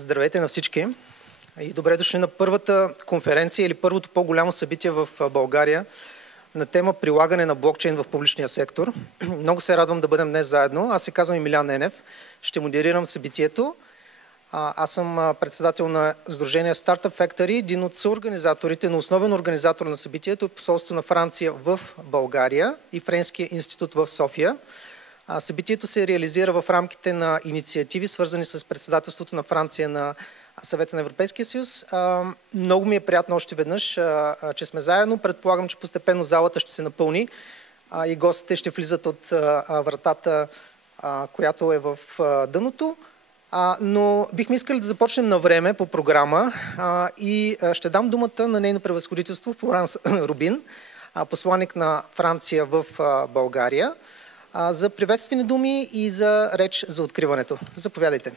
Здравейте на всички и добре дошли на първата конференция или първото по-голямо събитие в България на тема прилагане на блокчейн в публичния сектор. Много се радвам да бъдем днес заедно. Аз се казвам Емилиан Енев, ще модерирам събитието. Аз съм председател на Сдружение Startup Factory, един от съорганизаторите, но основен организатор на събитието е посолство на Франция в България и Френския институт в София. Събитието се реализира в рамките на инициативи, свързани с председателството на Франция на Съвета на Европейския съюз. Много ми е приятно още веднъж, че сме заедно. Предполагам, че постепенно залата ще се напълни и гостите ще влизат от вратата, която е в дъното. Но бихме искали да започнем на време по програма и ще дам думата на нейно превъзходителство Флоранс Робин, посланик на Франция в България, за приветствени думи и за реч за откриването. Заповядайте.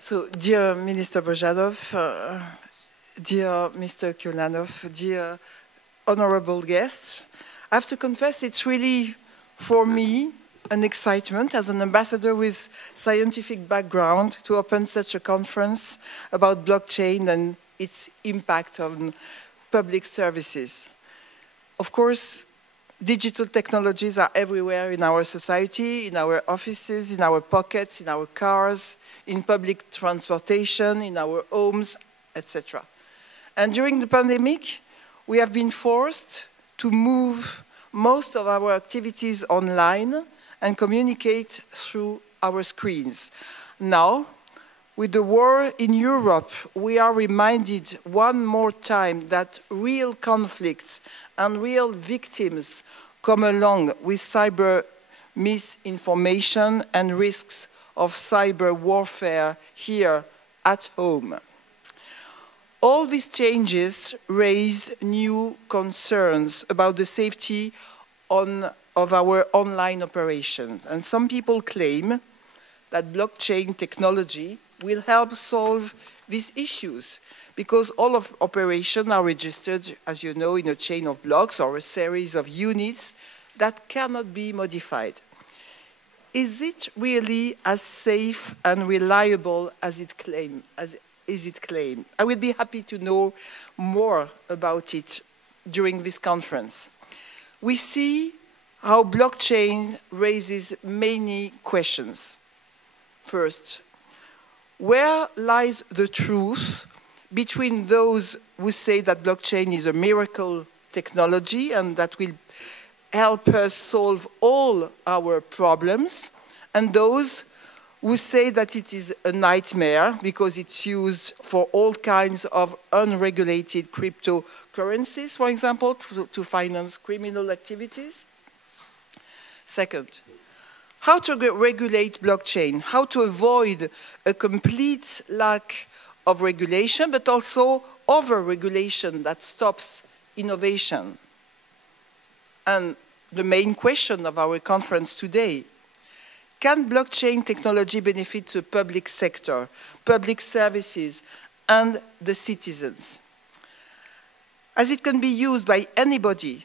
So, dear Minister Bojadov, dear Mr. Kюланов, dear honorable guests, I have to confess it's really, for me, an excitement as an ambassador with scientific background to open such a conference about blockchain and its impact on public services. Of course, digital technologies are everywhere in our society, in our offices, in our pockets, in our cars, in public transportation, in our homes, etc. And during the pandemic, we have been forced to move most of our activities online and communicate through our screens. Now, with the war in Europe, we are reminded one more time that real conflicts and real victims come along with cyber misinformation and risks of cyber warfare here at home. All these changes raise new concerns about the safety of our online operations. And some people claim that blockchain technology will help solve these issues because all of operations are registered, as you know, in a chain of blocks or a series of units that cannot be modified. Is it really as safe and reliable as it claimed? I will be happy to know more about it during this conference. We see how blockchain raises many questions. First, where lies the truth between those who say that blockchain is a miracle technology and that will help us solve all our problems, and those who say that it is a nightmare because it's used for all kinds of unregulated cryptocurrencies, for example, to finance criminal activities? Second, how to regulate blockchain, how to avoid a complete lack of regulation, but also over-regulation that stops innovation. And the main question of our conference today, can blockchain technology benefit the public sector, public services, and the citizens? As it can be used by anybody,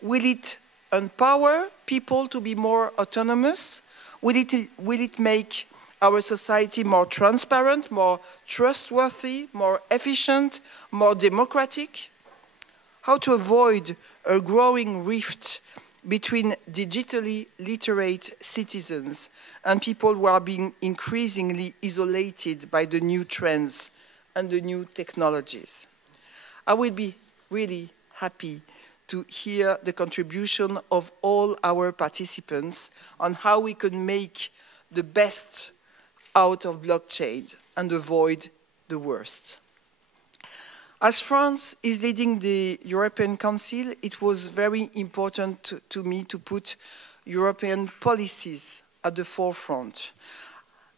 will it empower people to be more autonomous? Will it make our society more transparent, more trustworthy, more efficient, more democratic? How to avoid a growing rift between digitally literate citizens and people who are being increasingly isolated by the new trends and the new technologies? I will be really happy to hear the contribution of all our participants on how we can make the best out of blockchain and avoid the worst. As France is leading the European Council, it was very important to me to put European policies at the forefront.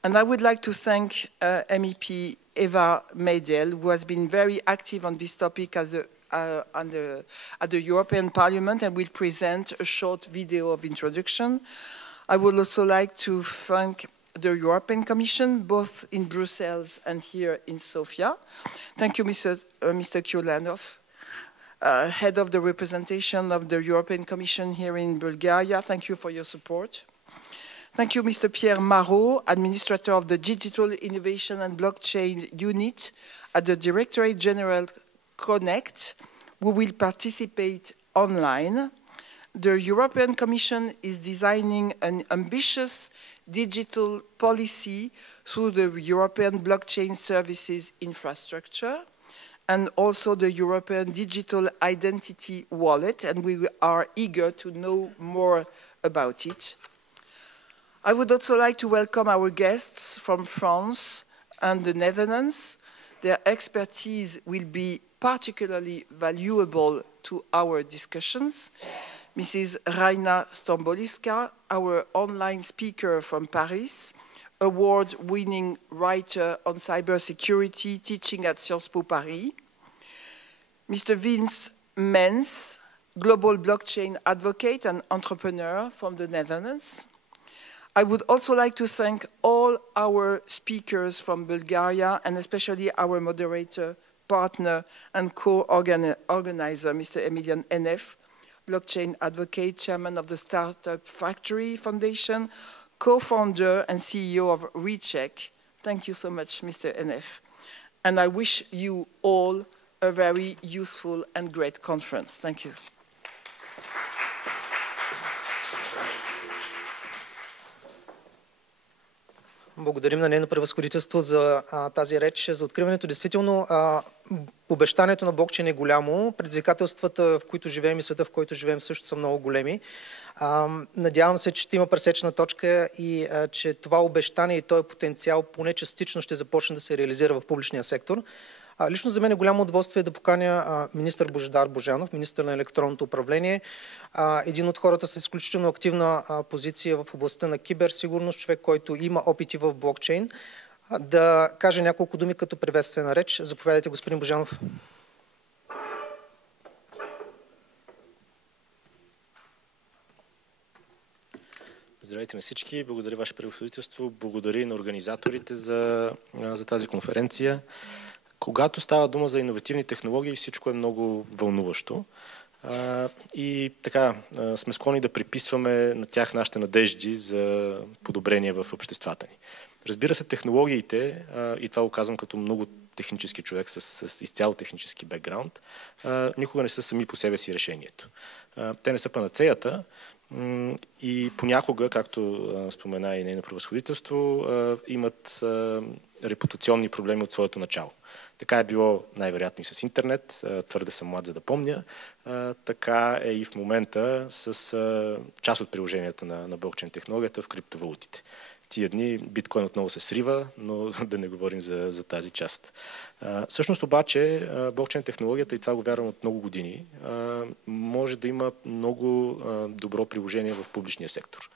And I would like to thank MEP Eva Майдел, who has been very active on this topic at the European Parliament and will present a short video of introduction. I would also like to thank the European Commission, both in Brussels and here in Sofia. Thank you, Mr. Kюланов, head of the representation of the European Commission here in Bulgaria. Thank you for your support. Thank you, Mr. Pierre Marot, Administrator of the Digital Innovation and Blockchain Unit at the Directorate General Connect, who will participate online. The European Commission is designing an ambitious digital policy through the European Blockchain Services Infrastructure and also the European Digital Identity Wallet, and we are eager to know more about it. I would also like to welcome our guests from France and the Netherlands. Their expertise will be particularly valuable to our discussions. Mrs. Rайна Стамболийска, our online speaker from Paris, award-winning writer on cybersecurity, teaching at Sciences Po Paris. Mr. Vince Mens, global blockchain advocate and entrepreneur from the Netherlands. I would also like to thank all our speakers from Bulgaria and especially our moderator, partner and co-organizer, Mr. Emilian Enef, blockchain advocate, chairman of the Startup Factory Foundation, co-founder and CEO of Recheck. Thank you so much, Mr. Enef. And I wish you all a very useful and great conference. Thank you. Благодарим на нейно превъзходителство за тази реч, за откриването. Действително, обещанието на блокчейн е голямо. Предизвикателствата, в които живеем и света, в който живеем, също са много големи. Надявам се, че ще има пресечна точка и че това обещание и този потенциал поне частично ще започне да се реализира в публичния сектор. Лично за мен е голямо удоволствие да поканя министър Божидар Божанов, министър на електронното управление, един от хората с изключително активна позиция в областта на киберсигурност, човек, който има опити в блокчейн, да каже няколко думи като приветствена реч. Заповядайте, господин Божанов. Здравейте на всички, благодаря ваше превъзходителство, благодаря и на организаторите за тази конференция. Когато става дума за иновативни технологии, всичко е много вълнуващо. И така сме склонни да приписваме на тях нашите надежди за подобрение в обществата ни. Разбира се, технологиите, и това го казвам като много технически човек с изцяло технически бекграунд, никога не са сами по себе си решението. Те не са панацеята и понякога, както спомена и нейно превъзходителство, имат репутационни проблеми от своето начало. Така е било най-вероятно и с интернет, твърде съм млад за да помня, така е и в момента с част от приложенията на блокчейн технологията в криптовалутите. Тия дни биткоин отново се срива, но да не говорим за тази част. Всъщност обаче блокчейн технологията, и това го вярвам от много години, може да има много добро приложение в публичния сектор.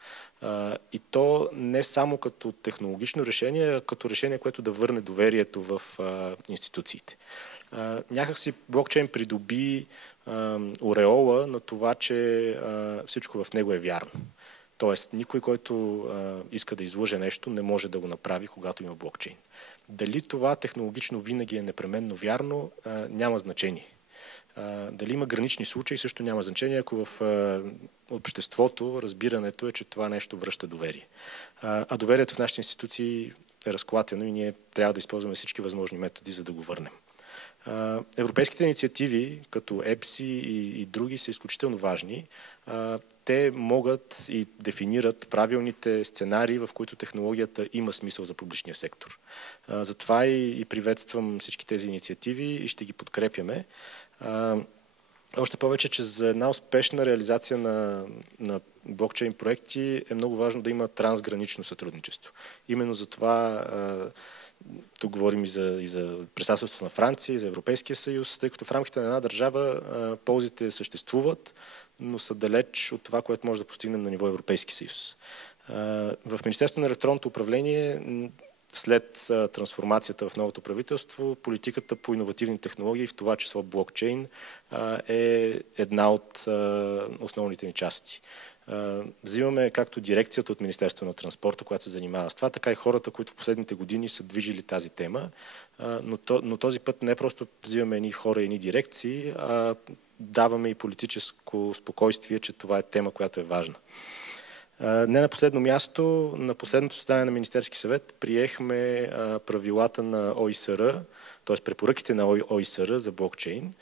И то не само като технологично решение, а като решение, което да върне доверието в институциите. Някакси блокчейн придоби ореола на това, че всичко в него е вярно. Тоест, никой, който иска да излъже нещо, не може да го направи, когато има блокчейн. Дали това технологично винаги е непременно вярно, няма значение. Дали има гранични случаи, също няма значение, ако в обществото разбирането е, че това нещо връща доверие. А доверието в нашите институции е разклатено и ние трябва да използваме всички възможни методи, за да го върнем. Европейските инициативи, като ЕПСИ и други, са изключително важни. Те могат и дефинират правилните сценарии, в които технологията има смисъл за публичния сектор. Затова и приветствам всички тези инициативи и ще ги подкрепяме. Още повече, че за една успешна реализация на блокчейн проекти е много важно да има трансгранично сътрудничество. Именно за това тук говорим и за председателството на Франция, и за Европейския съюз, тъй като в рамките на една държава ползите съществуват, но са далеч от това, което може да постигнем на ниво Европейски съюз. В Министерството на електронното управление, след трансформацията в новото правителство, политиката по иновативни технологии, в това число блокчейн, е една от основните ни части. Взимаме както дирекцията от Министерството на транспорта, която се занимава с това, така и хората, които в последните години са движили тази тема. Но този път не просто взимаме едни хора и едни дирекции, а даваме и политическо спокойствие, че това е тема, която е важна. Не на последно място, на последното състояние на Министерски съвет приехме правилата на ОИСР, т.е. препоръките на ОИСР за блокчейн,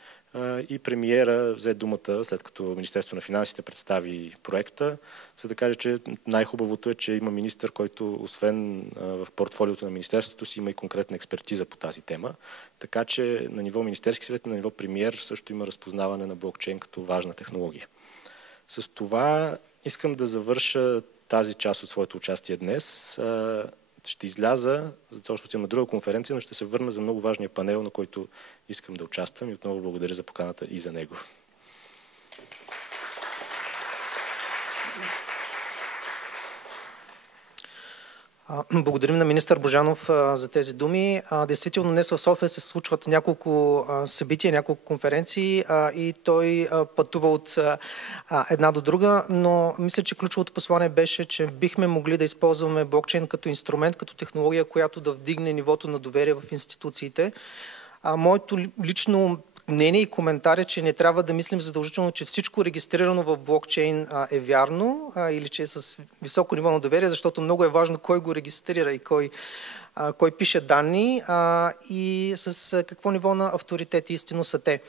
и премиера взе думата, след като Министерство на финансите представи проекта, за да каже, че най-хубавото е, че има министър, който освен в портфолиото на Министерството си има и конкретна експертиза по тази тема. Така че на ниво Министерски съвет и на ниво премиер също има разпознаване на блокчейн като важна технология. С това искам да завърша тази част от своето участие днес. Ще изляза, защото ще има друга конференция, но ще се върна за много важния панел, на който искам да участвам и отново благодаря за поканата и за него. Благодарим на министър Божанов за тези думи. Действително днес в София се случват няколко събития, няколко конференции и той пътува от една до друга, но мисля, че ключовото послание беше, че бихме могли да използваме блокчейн като инструмент, като технология, която да вдигне нивото на доверие в институциите. Моето лично мнение и коментар е, че не трябва да мислим задължително, че всичко регистрирано в блокчейн е вярно или че е с високо ниво на доверие, защото много е важно кой го регистрира и кой пише данни и с какво ниво на авторитет и истинно са те.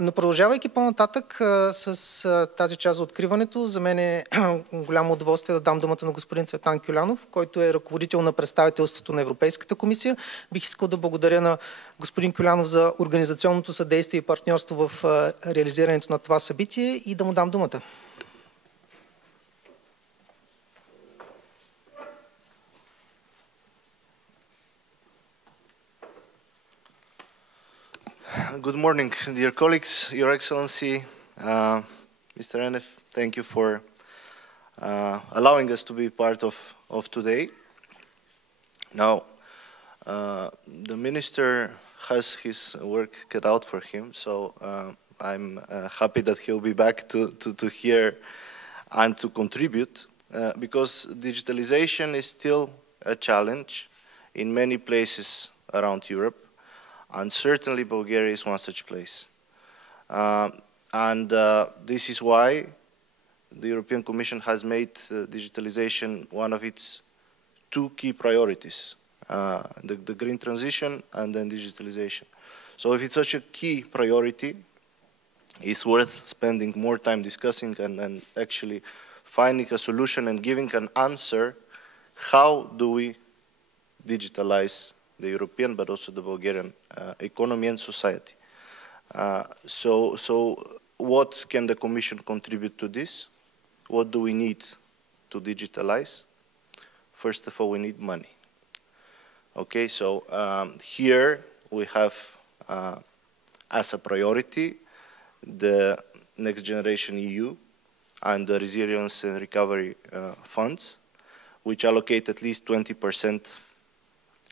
Но продължавайки по-нататък с тази част за откриването, за мен е голямо удоволствие да дам думата на господин Цветан Кюланов, който е ръководител на представителството на Европейската комисия. Бих искал да благодаря на господин Кюланов за организационното съдействие и партньорство в реализирането на това събитие и да му дам думата. Good morning, dear colleagues, Your Excellency, Mr. Enef, thank you for allowing us to be part of today. Now, the Minister has his work cut out for him, so I'm happy that he'll be back to hear and to contribute, because digitalization is still a challenge in many places around Europe. And certainly Bulgaria is one such place. This is why the European Commission has made digitalization one of its two key priorities, the green transition and then digitalization. So if it's such a key priority, it's worth spending more time discussing and actually finding a solution and giving an answer, how do we digitalize the European, but also the Bulgarian economy and society. So what can the Commission contribute to this? What do we need to digitalize? First of all, we need money. Okay, so here we have as a priority the Next Generation EU and the Resilience and Recovery funds, which allocate at least 20%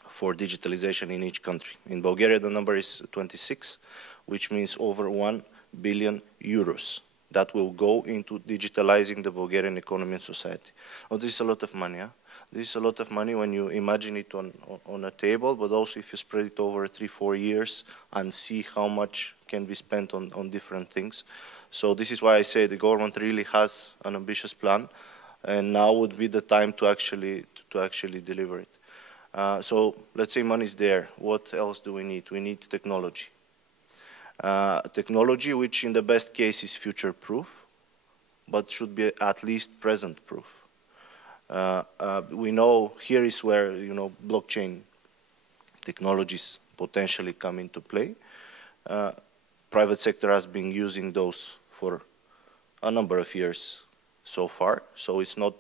for digitalization in each country. In Bulgaria, the number is 26, which means over 1 billion euros that will go into digitalizing the Bulgarian economy and society. Oh, this is a lot of money. Huh? This is a lot of money when you imagine it on a table, but also if you spread it over 3-4 years and see how much can be spent on different things. So this is why I say the government really has an ambitious plan, and now would be the time to actually deliver it. So let's say money is there. What else do we need? We need technology. Technology which in the best case is future-proof, but should be at least present-proof. We know here is where blockchain technologies potentially come into play. Private sector has been using those for a number of years so far, so it's not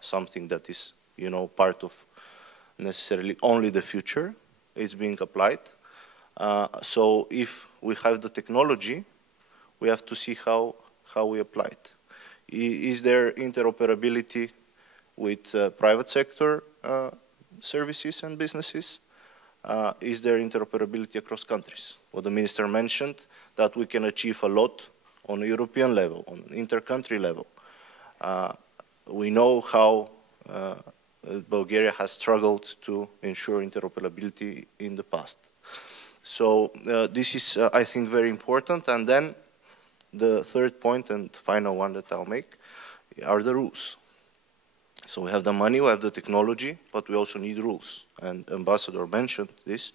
something that is part of necessarily only the future. It's being applied. So if we have the technology, we have to see how we apply it. Is there interoperability with private sector services and businesses? Is there interoperability across countries? Well, the Minister mentioned that we can achieve a lot on a European level, on an inter-country level. we know how Bulgaria has struggled to ensure interoperability in the past. So this is, I think, very important. And then the third point and final one that I'll make are the rules. So we have the money, we have the technology, but we also need rules. And Ambassador mentioned this,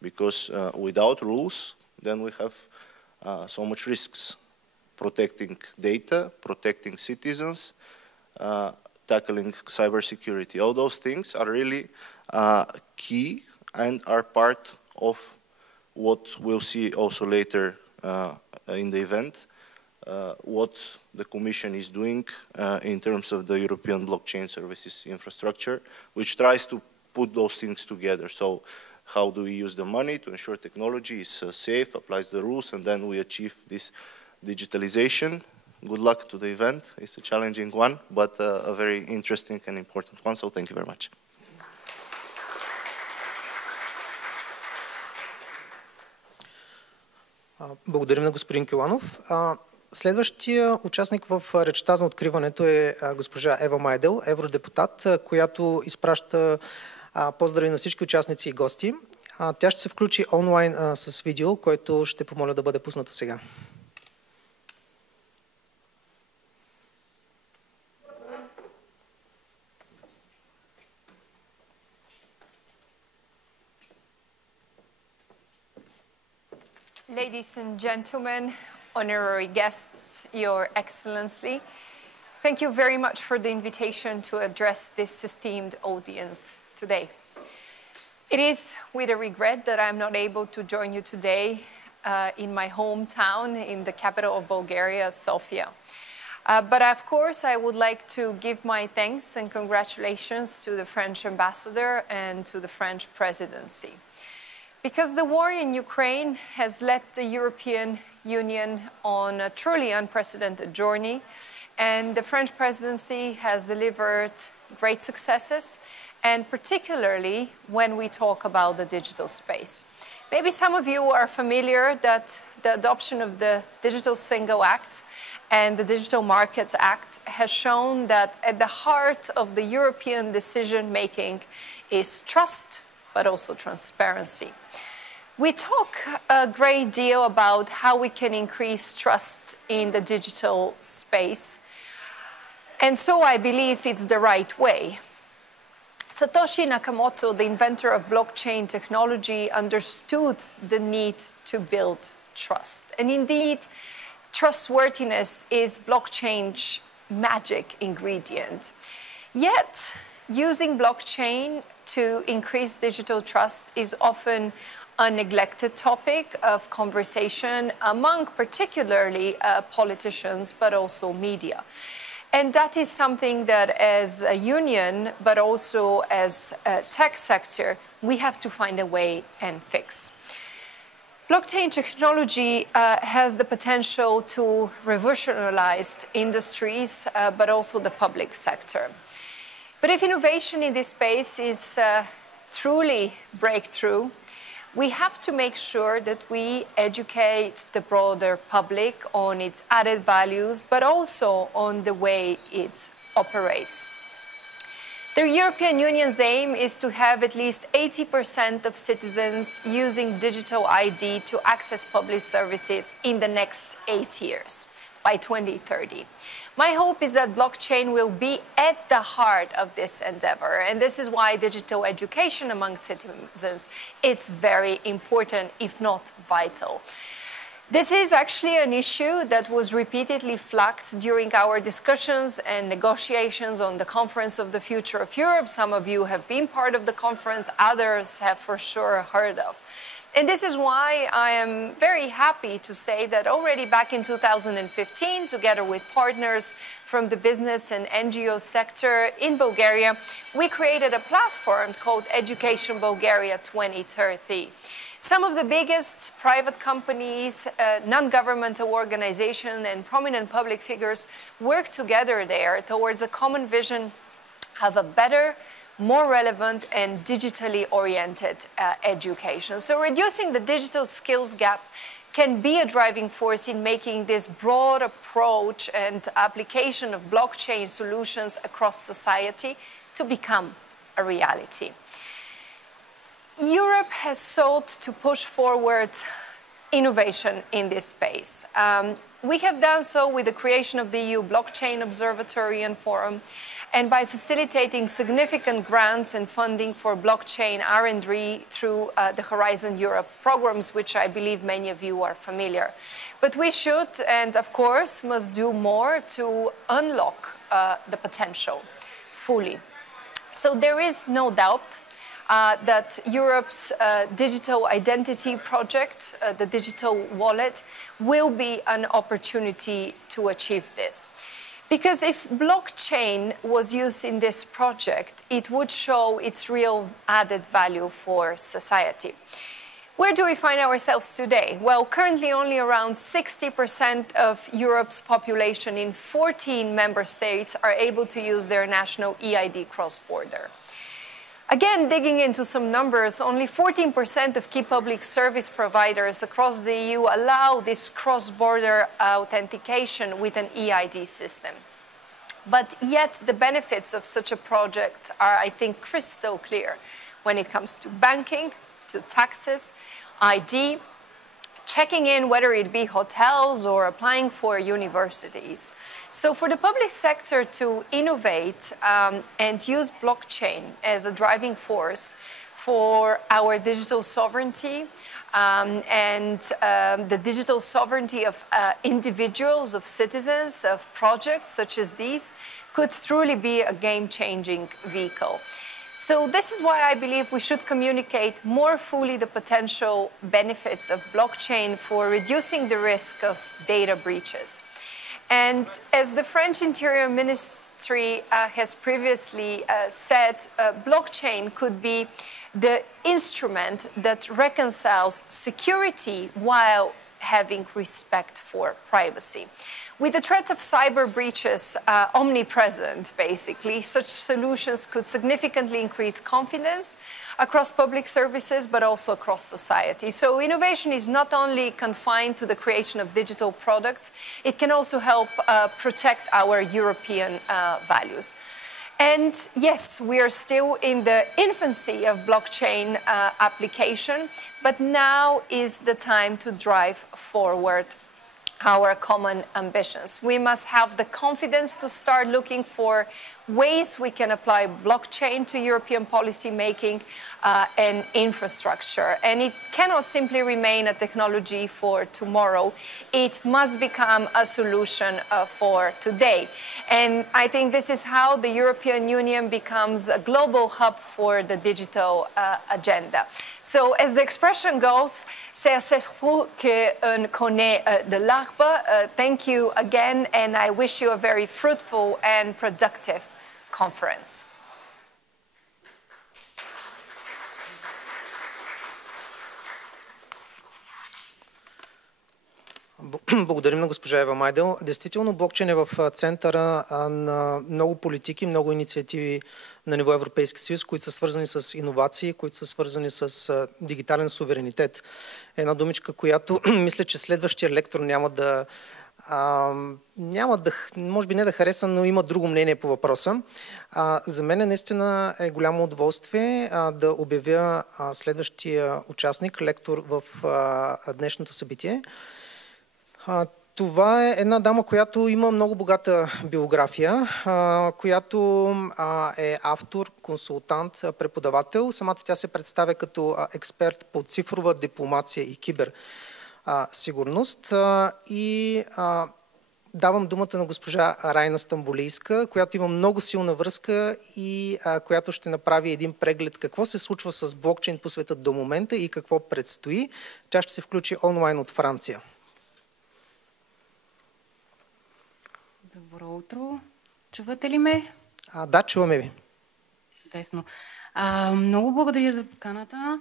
because without rules, then we have so much risks. Protecting data, protecting citizens, tackling cybersecurity. All those things are really key and are part of what we'll see also later in the event, what the Commission is doing in terms of the European blockchain services infrastructure, which tries to put those things together. So how do we use the money to ensure technology is safe, applies the rules, and then we achieve this digitalization. Good luck to the event. It's a challenging one, but a very interesting and important one, so thank you very much. Благодарим на господин Кюланов. Следващия участник в речта за откриването е госпожа Ева Майдел, евродепутат, която изпраща поздрави на всички участници и гости. Тя ще се включи онлайн с видео, което ще помоля да бъде пуснато сега. Ladies and gentlemen, honorary guests, Your Excellency, thank you very much for the invitation to address this esteemed audience today. It is with a regret that I'm not able to join you today in my hometown, in the capital of Bulgaria, Sofia. But of course, I would like to give my thanks and congratulations to the French ambassador and to the French presidency. Because the war in Ukraine has led the European Union on a truly unprecedented journey, and the French presidency has delivered great successes, and particularly when we talk about the digital space. Maybe some of you are familiar that the adoption of the Digital Single Act and the Digital Markets Act has shown that at the heart of the European decision-making is trust, but also transparency. We talk a great deal about how we can increase trust in the digital space, and so I believe it's the right way. Satoshi Nakamoto, the inventor of blockchain technology, understood the need to build trust. And indeed, trustworthiness is blockchain's magic ingredient. Yet, using blockchain to increase digital trust is often a neglected topic of conversation among particularly politicians, but also media. And that is something that as a union, but also as a tech sector, we have to find a way and fix. Blockchain technology has the potential to revolutionize industries, but also the public sector. But if innovation in this space is truly breakthrough, we have to make sure that we educate the broader public on its added values, but also on the way it operates. The European Union's aim is to have at least 80% of citizens using digital ID to access public services in the next 8 years, by 2030. My hope is that blockchain will be at the heart of this endeavor, and this is why digital education among citizens is very important, if not vital. This is actually an issue that was repeatedly flagged during our discussions and negotiations on the Conference of the Future of Europe. Some of you have been part of the conference, others have for sure heard of. And this is why I am very happy to say that already back in 2015, together with partners from the business and NGO sector in Bulgaria, we created a platform called Education Bulgaria 2030. Some of the biggest private companies, non-governmental organizations, and prominent public figures work together there towards a common vision of a better, more relevant and digitally oriented education. So reducing the digital skills gap can be a driving force in making this broad approach and application of blockchain solutions across society to become a reality. Europe has sought to push forward innovation in this space. We have done so with the creation of the EU Blockchain Observatory and Forum, and by facilitating significant grants and funding for blockchain R&D through the Horizon Europe programs, which I believe many of you are familiar. But we should, and of course, must do more to unlock the potential fully. So there is no doubt that Europe's digital identity project, the digital wallet, will be an opportunity to achieve this. Because if blockchain was used in this project, it would show its real added value for society. Where do we find ourselves today? Well, currently only around 60% of Europe's population in 14 member states are able to use their national eID cross-border. Again, digging into some numbers, only 14% of key public service providers across the EU allow this cross-border authentication with an eID system. But yet the benefits of such a project are, I think, crystal clear when it comes to banking, to taxes, ID, checking in whether it be hotels or applying for universities. So for the public sector to innovate and use blockchain as a driving force for our digital sovereignty and the digital sovereignty of individuals, of citizens, of projects such as these, could truly be a game-changing vehicle. So this is why I believe we should communicate more fully the potential benefits of blockchain for reducing the risk of data breaches. And as the French Interior Ministry has previously said, blockchain could be the instrument that reconciles security while having respect for privacy. With the threat of cyber breaches omnipresent, basically, such solutions could significantly increase confidence across public services, but also across society. So innovation is not only confined to the creation of digital products, it can also help protect our European values. And yes, we are still in the infancy of blockchain application, but now is the time to drive forward our common ambitions. We must have the confidence to start looking for ways we can apply blockchain to European policy making and infrastructure. And it cannot simply remain a technology for tomorrow. It must become a solution for today. And I think this is how the European Union becomes a global hub for the digital agenda. So as the expression goes, c'est à cette roue qu'on connaît de l'arbre. Thank you again, and I wish you a very fruitful and productive conference. Благодарим на госпожа Ева Майдел. Действително блокчейн е в центъра на много политики, много инициативи на ниво Европейски съюз, които са свързани с иновации, които са свързани с дигитален суверенитет. Една думичка, която мисля, че следващия лектор няма да, може би не да хареса, но има друго мнение по въпроса. За мен наистина е голямо удоволствие да обявя следващия участник, лектор в днешното събитие. Това е една дама, която има много богата биография, която е автор, консултант, преподавател. Самата тя се представя като експерт по цифрова дипломация и киберсигурност. И давам думата на госпожа Райна Стамболийска, която има много силна връзка и която ще направи един преглед какво се случва с блокчейн по света до момента и какво предстои. Тя ще се включи онлайн от Франция. Добро утро. Чувате ли ме? Да, чуваме ви. Чудесно. Много благодаря за поканата.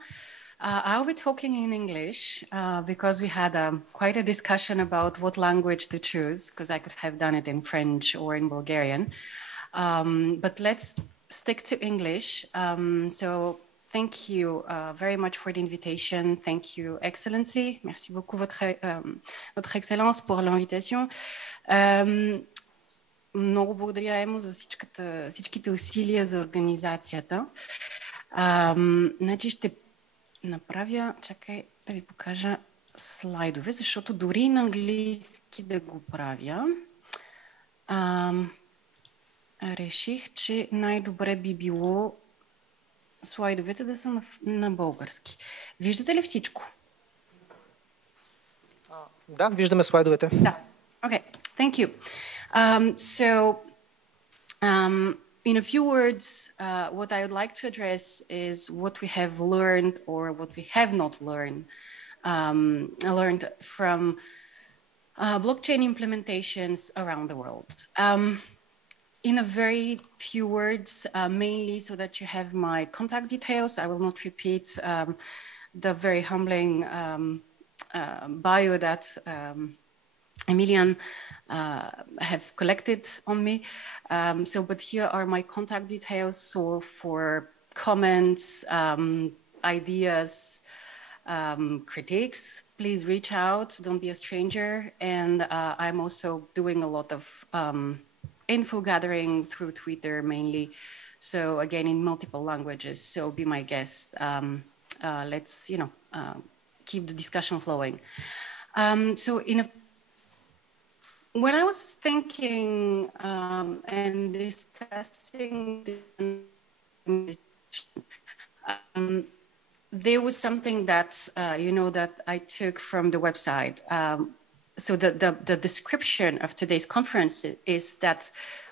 I'll be talking in English because we had quite a discussion about what language to choose, because I could have done it in French or in Bulgarian. But let's stick to English. So thank you very much for the invitation. Thank you, Excellency. Merci beaucoup, Votre Excellence, pour l'invitation. Много благодаря, Емо, за всичките усилия за организацията. Значи ще направя, чакай да ви покажа слайдове, защото дори на английски да го правя, реших, че най-добре би било слайдовете да са на български. Виждате ли всичко? Да, виждаме слайдовете. Да. Okay, thank you. In a few words, what I would like to address is what we have learned or what we have not learned from blockchain implementations around the world. In a very few words, mainly so that you have my contact details. I will not repeat the very humbling bio that Emilian have collected on me. But here are my contact details. So for comments, ideas, critiques, please reach out. Don't be a stranger. And I'm also doing a lot of info gathering through Twitter mainly. So again, in multiple languages. So be my guest. Let's, keep the discussion flowing. When I was thinking and discussing there was something that, that I took from the website. So the description of today's conference is that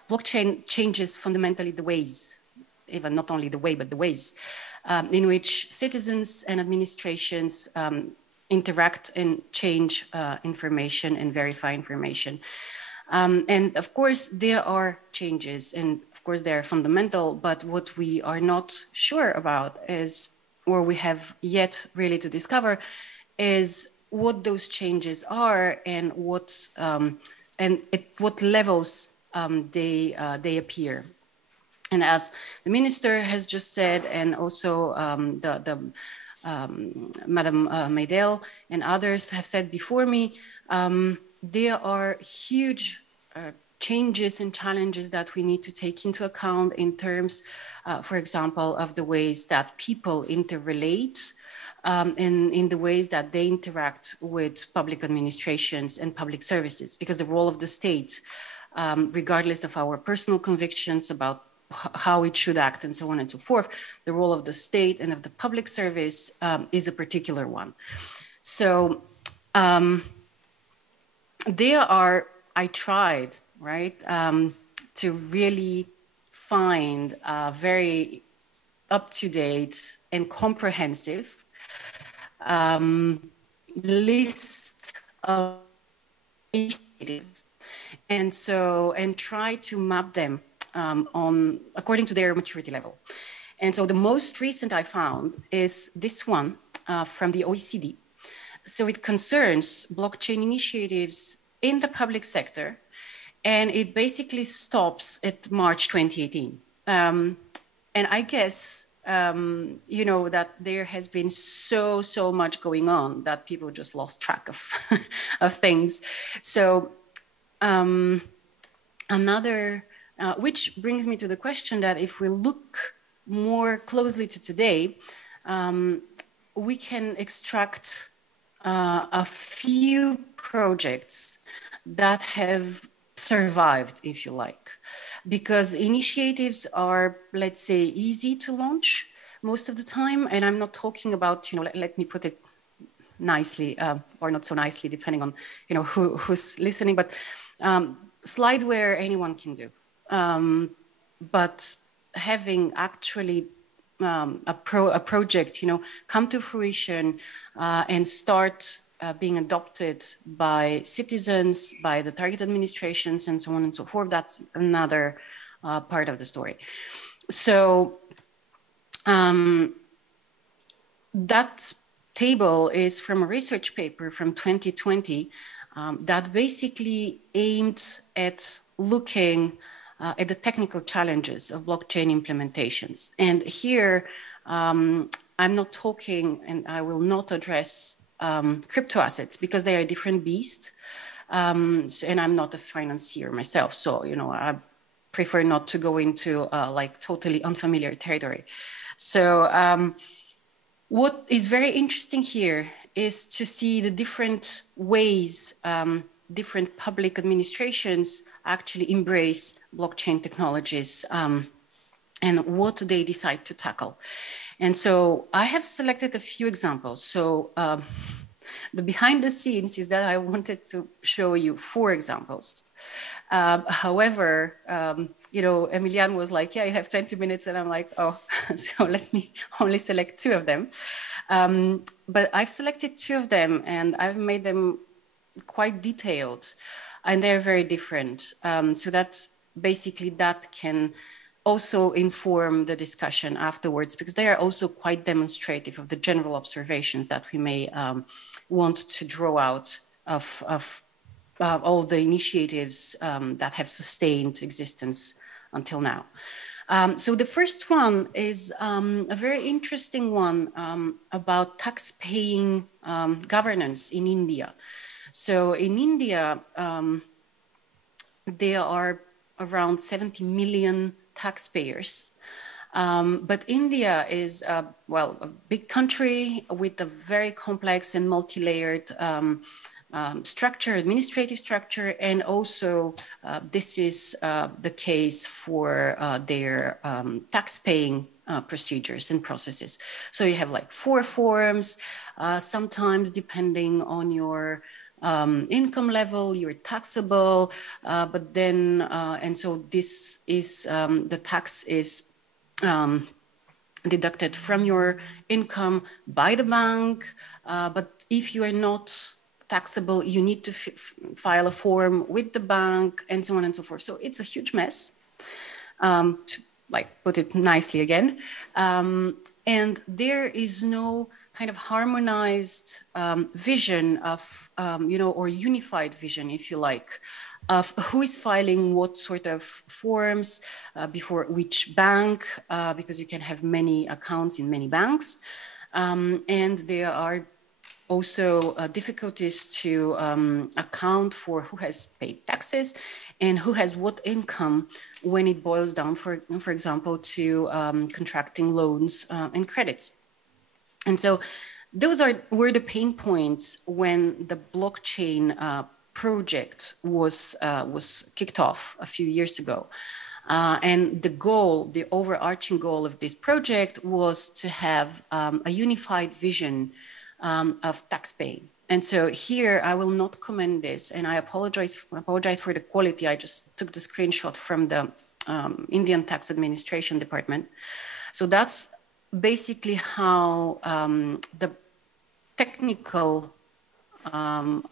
blockchain changes fundamentally the ways, even not only the way, but the ways in which citizens and administrations interact and change information and verify information. And of course, there are changes and of course they are fundamental, but what we are not sure about is, or we have yet really to discover, is what those changes are and at what levels they appear. And as the Minister has just said, and also Madam Maydel and others have said before me, there are huge changes and challenges that we need to take into account in terms, for example, of the ways that people interrelate, in the ways that they interact with public administrations and public services, because the role of the state, regardless of our personal convictions about how it should act and so on and so forth, the role of the state and of the public service is a particular one. So I tried, right, to really find a very up-to-date and comprehensive list of initiatives, and try to map them according to their maturity level. And so the most recent I found is this one from the OECD. So it concerns blockchain initiatives in the public sector, and it basically stops at March 2018. And I guess, that there has been so much going on that people just lost track of things. So which brings me to the question that if we look more closely to today, we can extract a few projects that have survived, if you like, because initiatives are, let's say, easy to launch most of the time. And I'm not talking about, let me put it nicely or not so nicely, depending on, who's listening, but slideware anyone can do. But having actually a project, come to fruition and start being adopted by citizens, by the target administrations, and so on and so forth, that's another part of the story. So that table is from a research paper from 2020 that basically aimed at looking at the technical challenges of blockchain implementations. And here, I'm not talking, and I will not address crypto assets because they are a different beast. And I'm not a financier myself, so I prefer not to go into like totally unfamiliar territory. So what is very interesting here is to see the different ways different public administrations actually embrace blockchain technologies and what they decide to tackle. And so I have selected a few examples. So the behind the scenes is that I wanted to show you 4 examples. However, Emilian was like, yeah, you have 20 minutes. And I'm like, oh, so let me only select 2 of them. But I've selected 2 of them and I've made them quite detailed and they're very different. So that basically that can also inform the discussion afterwards because they are also quite demonstrative of the general observations that we may want to draw out of all the initiatives that have sustained existence until now. So the first one is a very interesting one about tax-paying governance in India. So in India, there are around 70 million taxpayers. But India is, a big country with a very complex and multi-layered structure, administrative structure, and also this is the case for their tax-paying procedures and processes. So you have like 4 forms, sometimes depending on your income level, you're taxable, but then, and so this is, the tax is deducted from your income by the bank, but if you are not taxable, you need to file a form with the bank and so on and so forth. So it's a huge mess, to like put it nicely again. And there is no kind of harmonized vision of, or unified vision, if you like, of who is filing what sort of forms before which bank, because you can have many accounts in many banks. And there are also difficulties to account for who has paid taxes and who has what income when it boils down, for example, to contracting loans and credits. And so those were the pain points when the blockchain project was kicked off a few years ago. And the goal, the overarching goal of this project was to have a unified vision of tax paying. And so here I will not comment this, and I apologize for the quality. I just took the screenshot from the Indian Tax Administration Department. So that's basically how the technical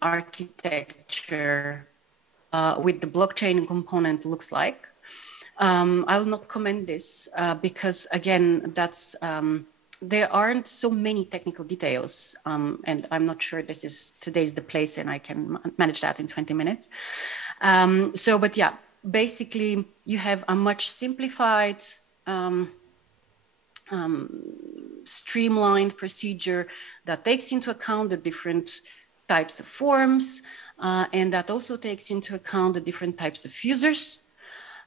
architecture with the blockchain component looks like. I will not comment this because again, that's there aren't so many technical details, and I'm not sure today's the place, and I can manage that in 20 minutes. But yeah, basically, you have a much simplified, streamlined procedure that takes into account the different types of forms, and that also takes into account the different types of users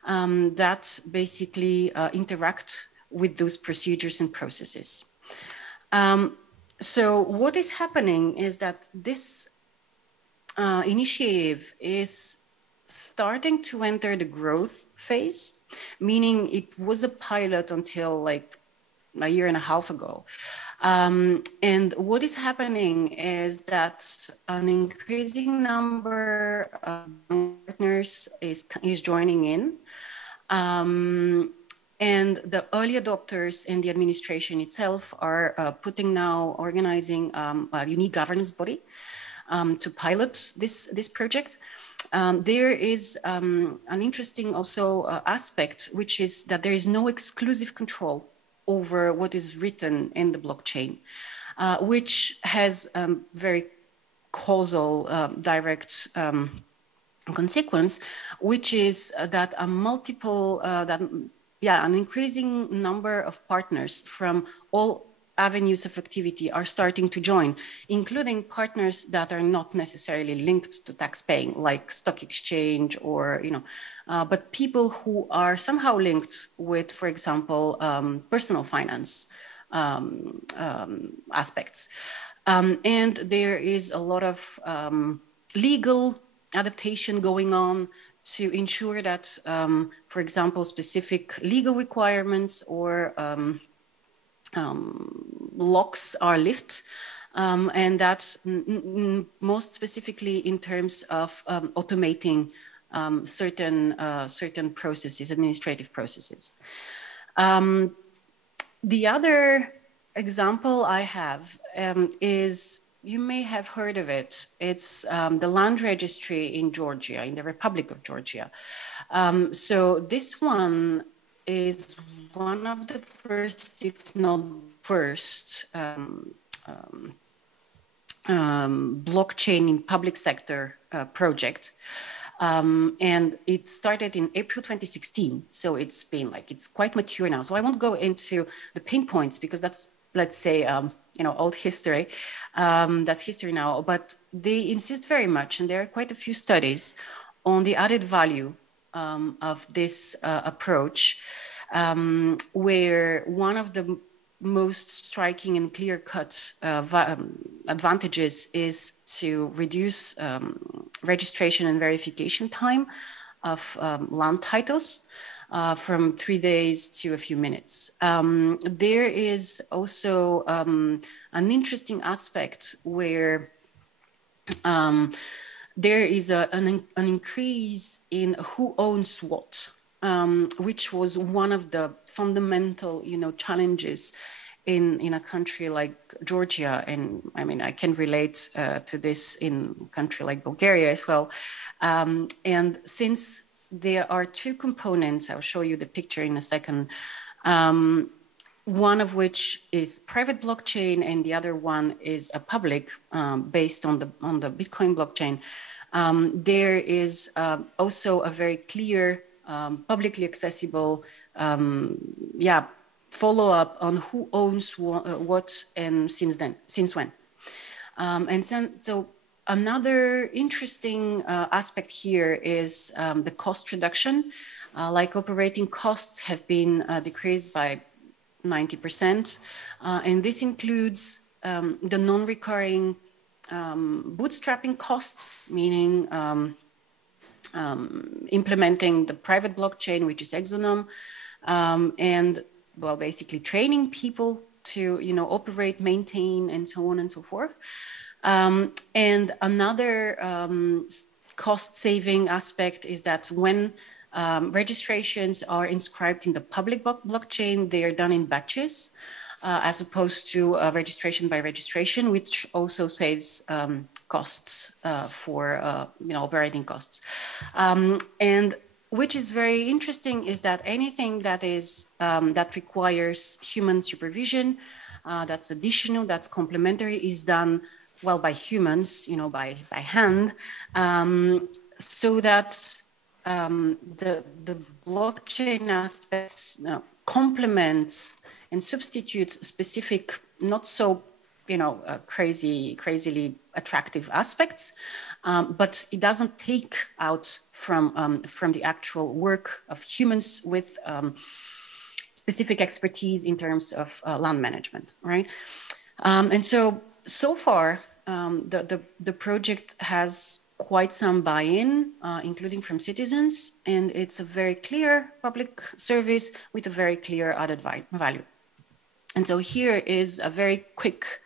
that basically interact with those procedures and processes. So what is happening is that this initiative is starting to enter the growth phase, meaning it was a pilot until like a year and a half ago. And what is happening is that an increasing number of partners is joining in. And the early adopters and the administration itself are organizing a unique governance body to pilot this project. There is an interesting also aspect, which is that there is no exclusive control over what is written in the blockchain, which has very causal, direct consequence, which is that an increasing number of partners from all avenues of activity are starting to join, including partners that are not necessarily linked to tax paying, like stock exchange or, but people who are somehow linked with, for example, personal finance aspects. And there is a lot of legal adaptation going on to ensure that, for example, specific legal requirements or locks are lifted, and that most specifically in terms of automating certain processes, administrative processes. The other example I have is, you may have heard of it. It's the land registry in Georgia, in the Republic of Georgia. So this one is one of the first, if not first, blockchain in public sector project. And it started in April 2016. So it's been it's quite mature now. So I won't go into the pain points because that's, let's say, old history. That's history now, but they insist very much, and there are quite a few studies on the added value of this approach, where one of the most striking and clear-cut advantages is to reduce registration and verification time of land titles from 3 days to a few minutes. There is also an interesting aspect where there is an increase in who owns what, which was one of the fundamental, challenges in a country like Georgia. And I mean, I can relate to this in a country like Bulgaria as well. And since there are two components, I'll show you the picture in a second, one of which is private blockchain and the other one is a public based on the Bitcoin blockchain. There is also a very clear, publicly accessible follow-up on who owns what and since when. So another interesting aspect here is the cost reduction. Like operating costs have been decreased by 90%. And this includes the non-recurring bootstrapping costs, meaning implementing the private blockchain, which is Exonom, and well, basically training people to, operate, maintain, and so on and so forth. And another cost-saving aspect is that when registrations are inscribed in the public blockchain, they are done in batches, as opposed to registration by registration, which also saves costs for operating costs. And which is very interesting is that anything that is that requires human supervision, that's additional, that's complementary, is done well by humans, by hand, so that the blockchain aspects complements and substitutes specific, not so crazily attractive aspects, but it doesn't take out from the actual work of humans with specific expertise in terms of land management, right? And so far, the project has quite some buy-in, including from citizens, and it's a very clear public service with a very clear added value. And so here is a very quick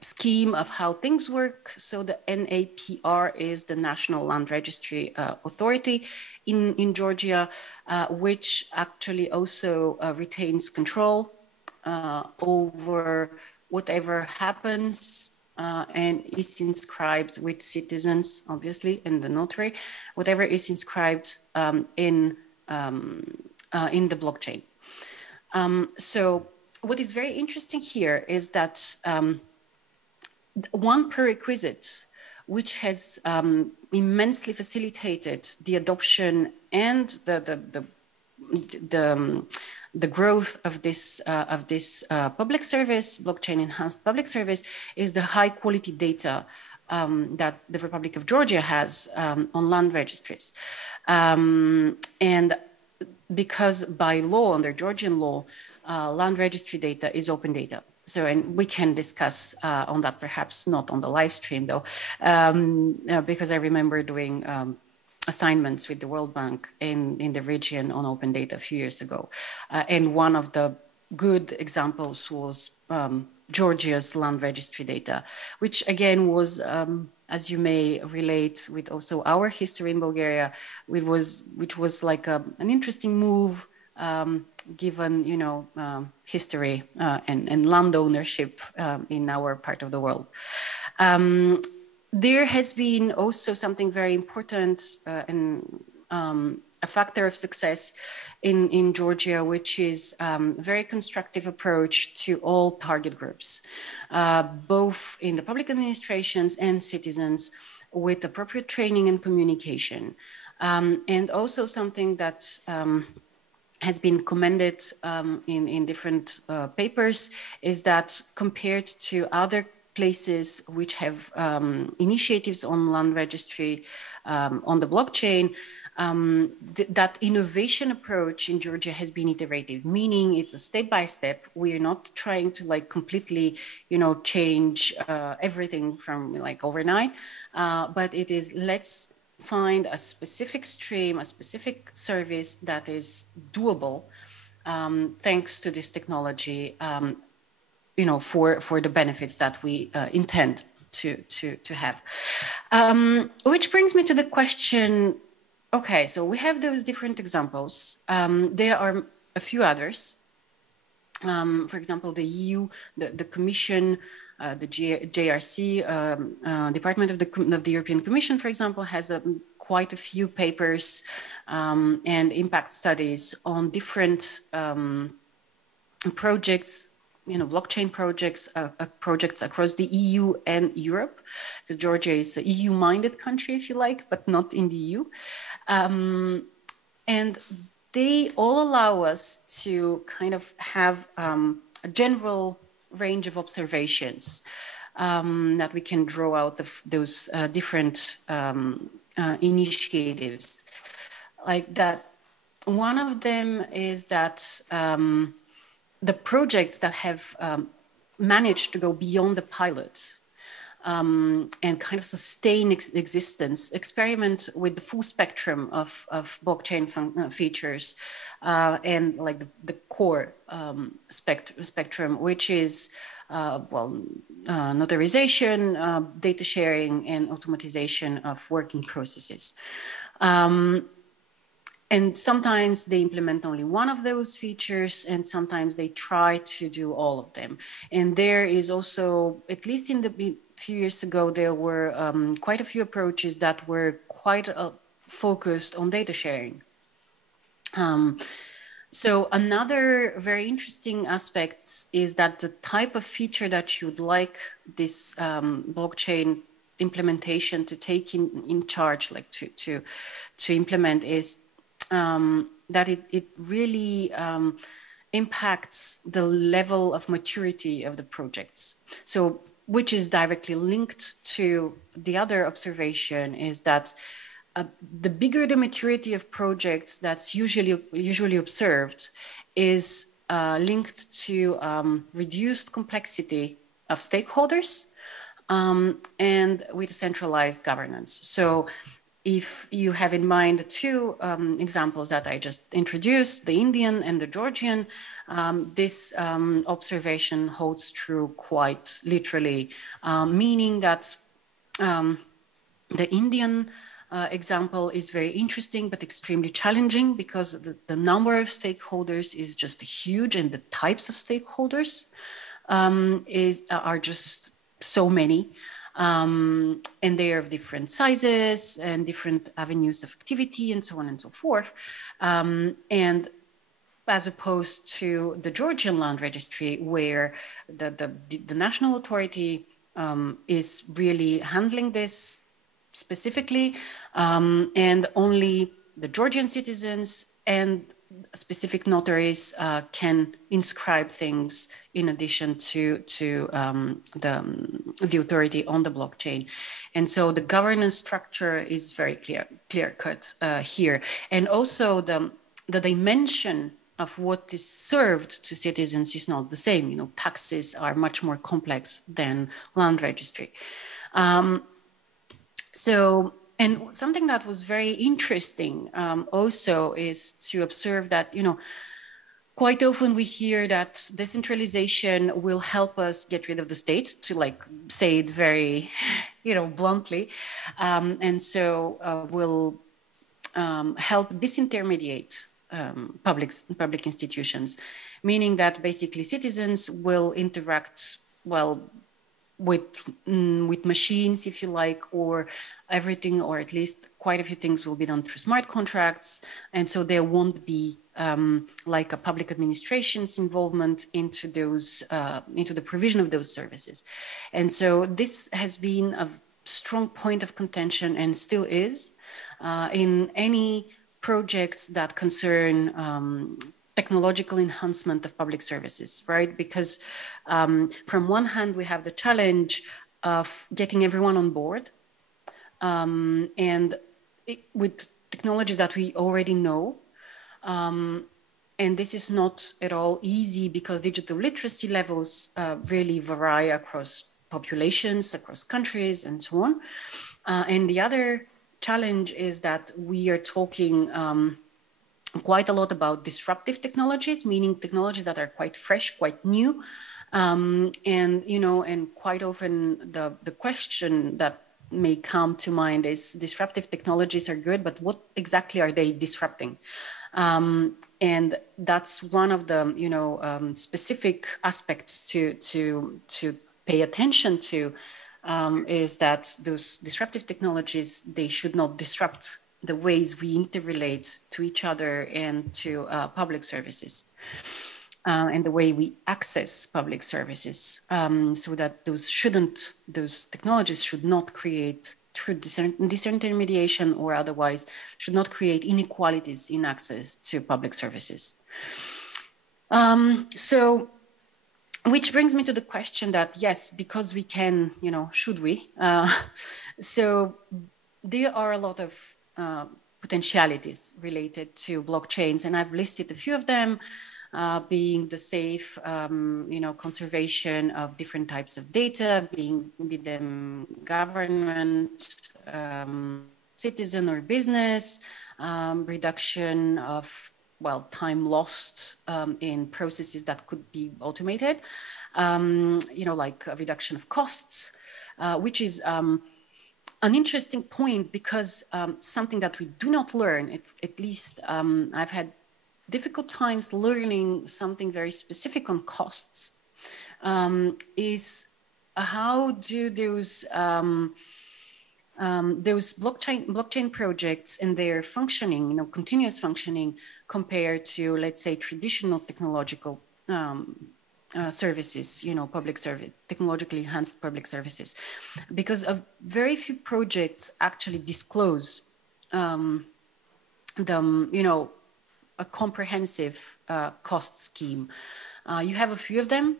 scheme of how things work. So the NAPR is the National Land Registry Authority in Georgia, which actually also retains control over whatever happens and is inscribed with citizens, obviously, and the notary, whatever is inscribed in the blockchain. So what is very interesting here is that one prerequisite which has immensely facilitated the adoption and the growth of this public service, blockchain enhanced public service, is the high quality data that the Republic of Georgia has on land registries. And because by law, under Georgian law, land registry data is open data. So, and we can discuss on that, perhaps not on the live stream though, because I remember doing assignments with the World Bank in the region on open data a few years ago. And one of the good examples was Georgia's land registry data, which again was, as you may relate with also our history in Bulgaria, which was like an interesting move, given, you know, history and land ownership in our part of the world. There has been also something very important and a factor of success in Georgia, which is a very constructive approach to all target groups, both in the public administrations and citizens, with appropriate training and communication. And also something that has been commended in different papers is that compared to other places which have initiatives on land registry on the blockchain, that innovation approach in Georgia has been iterative, meaning it's a step-by-step. We are not trying to like completely, you know, change everything from like overnight, but it is, let's find a specific stream, a specific service that is doable thanks to this technology, you know, for the benefits that we intend to have. Which brings me to the question, okay, so we have those different examples. There are a few others. For example, the EU, the Commission, the JRC, Department of the European Commission, for example, has quite a few papers and impact studies on different projects, you know, blockchain projects, projects across the EU and Europe, because Georgia is an EU-minded country, if you like, but not in the EU. And they all allow us to kind of have a general range of observations that we can draw out of those different initiatives. Like that, one of them is that the projects that have managed to go beyond the pilot and kind of sustain existence, experiment with the full spectrum of blockchain features and like the core spectrum, which is notarization, data sharing, and automatization of working processes. And sometimes they implement only one of those features, and sometimes they try to do all of them. And there is also, at least in the few years ago, there were quite a few approaches that were quite focused on data sharing. So another very interesting aspect is that the type of feature that you'd like this blockchain implementation to take in charge, like to implement, is that it really impacts the level of maturity of the projects. So, which is directly linked to the other observation is that the bigger the maturity of projects that's usually observed is linked to reduced complexity of stakeholders and with centralized governance. So if you have in mind the two examples that I just introduced, the Indian and the Georgian, this observation holds true quite literally, meaning that the Indian example is very interesting but extremely challenging because the number of stakeholders is just huge, and the types of stakeholders are just so many. And they are of different sizes and different avenues of activity and so on and so forth. And as opposed to the Georgian land registry, where the national authority is really handling this specifically, and only the Georgian citizens and specific notaries can inscribe things in addition to the authority on the blockchain. And so the governance structure is very clear cut here. And also the dimension of what is served to citizens is not the same. You know, taxes are much more complex than land registry. And something that was very interesting also is to observe that, you know, quite often we hear that decentralization will help us get rid of the state, to like say it very, you know, bluntly. And so will help disintermediate public institutions, meaning that basically citizens will interact, well, with machines, if you like, or everything, or at least quite a few things will be done through smart contracts. And so there won't be like a public administration's involvement into those, into the provision of those services. And so this has been a strong point of contention and still is in any projects that concern technological enhancement of public services, right? Because from one hand, we have the challenge of getting everyone on board, and with technologies that we already know. And this is not at all easy because digital literacy levels really vary across populations, across countries, and so on. And the other challenge is that we are talking quite a lot about disruptive technologies, meaning technologies that are quite fresh, quite new. And, you know, and quite often the question that may come to mind is disruptive technologies are good, but what exactly are they disrupting? And that's one of the, you know, specific aspects to pay attention to, is that those disruptive technologies, they should not disrupt the ways we interrelate to each other and to public services, and the way we access public services, so that those technologies should not create, through disintermediation or otherwise, should not create inequalities in access to public services. So, which brings me to the question that, yes, because we can, you know, should we? So there are a lot of potentialities related to blockchains, and I've listed a few of them, being the safe, you know, conservation of different types of data, be them government, citizen or business, reduction of, well, time lost in processes that could be automated, you know, like a reduction of costs, which is an interesting point because something that we do not learn, at least I've had difficult times learning something very specific on costs, is how do those blockchain projects and their functioning, you know, continuous functioning, compared to, let's say, traditional technological services, you know, public service, technologically enhanced public services, because of very few projects actually disclose you know, a comprehensive cost scheme. You have a few of them,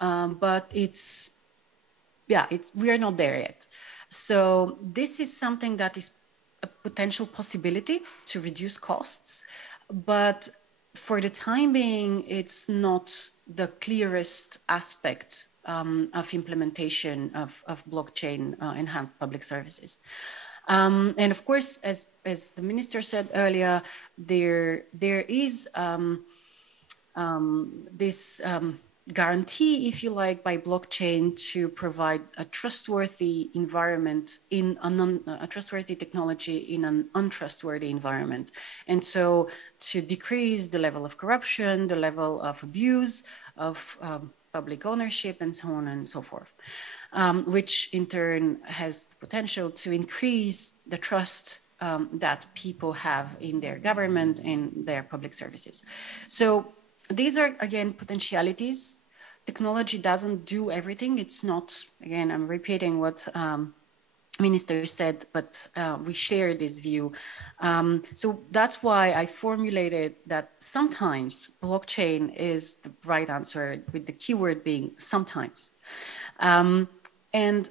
but we are not there yet. So this is something that is a potential possibility to reduce costs, but for the time being, it's not the clearest aspect of implementation of blockchain enhanced public services. And of course, as the minister said earlier, there is this guarantee, if you like, by blockchain to provide a trustworthy environment in a trustworthy technology in an untrustworthy environment. And so to decrease the level of corruption, the level of abuse of public ownership, and so on and so forth, which in turn has the potential to increase the trust that people have in their government and their public services. So these are, again, potentialities technology doesn't do everything. It's not, again, I'm repeating what Minister said, but we share this view. So that's why I formulated that sometimes blockchain is the right answer, with the keyword being sometimes. And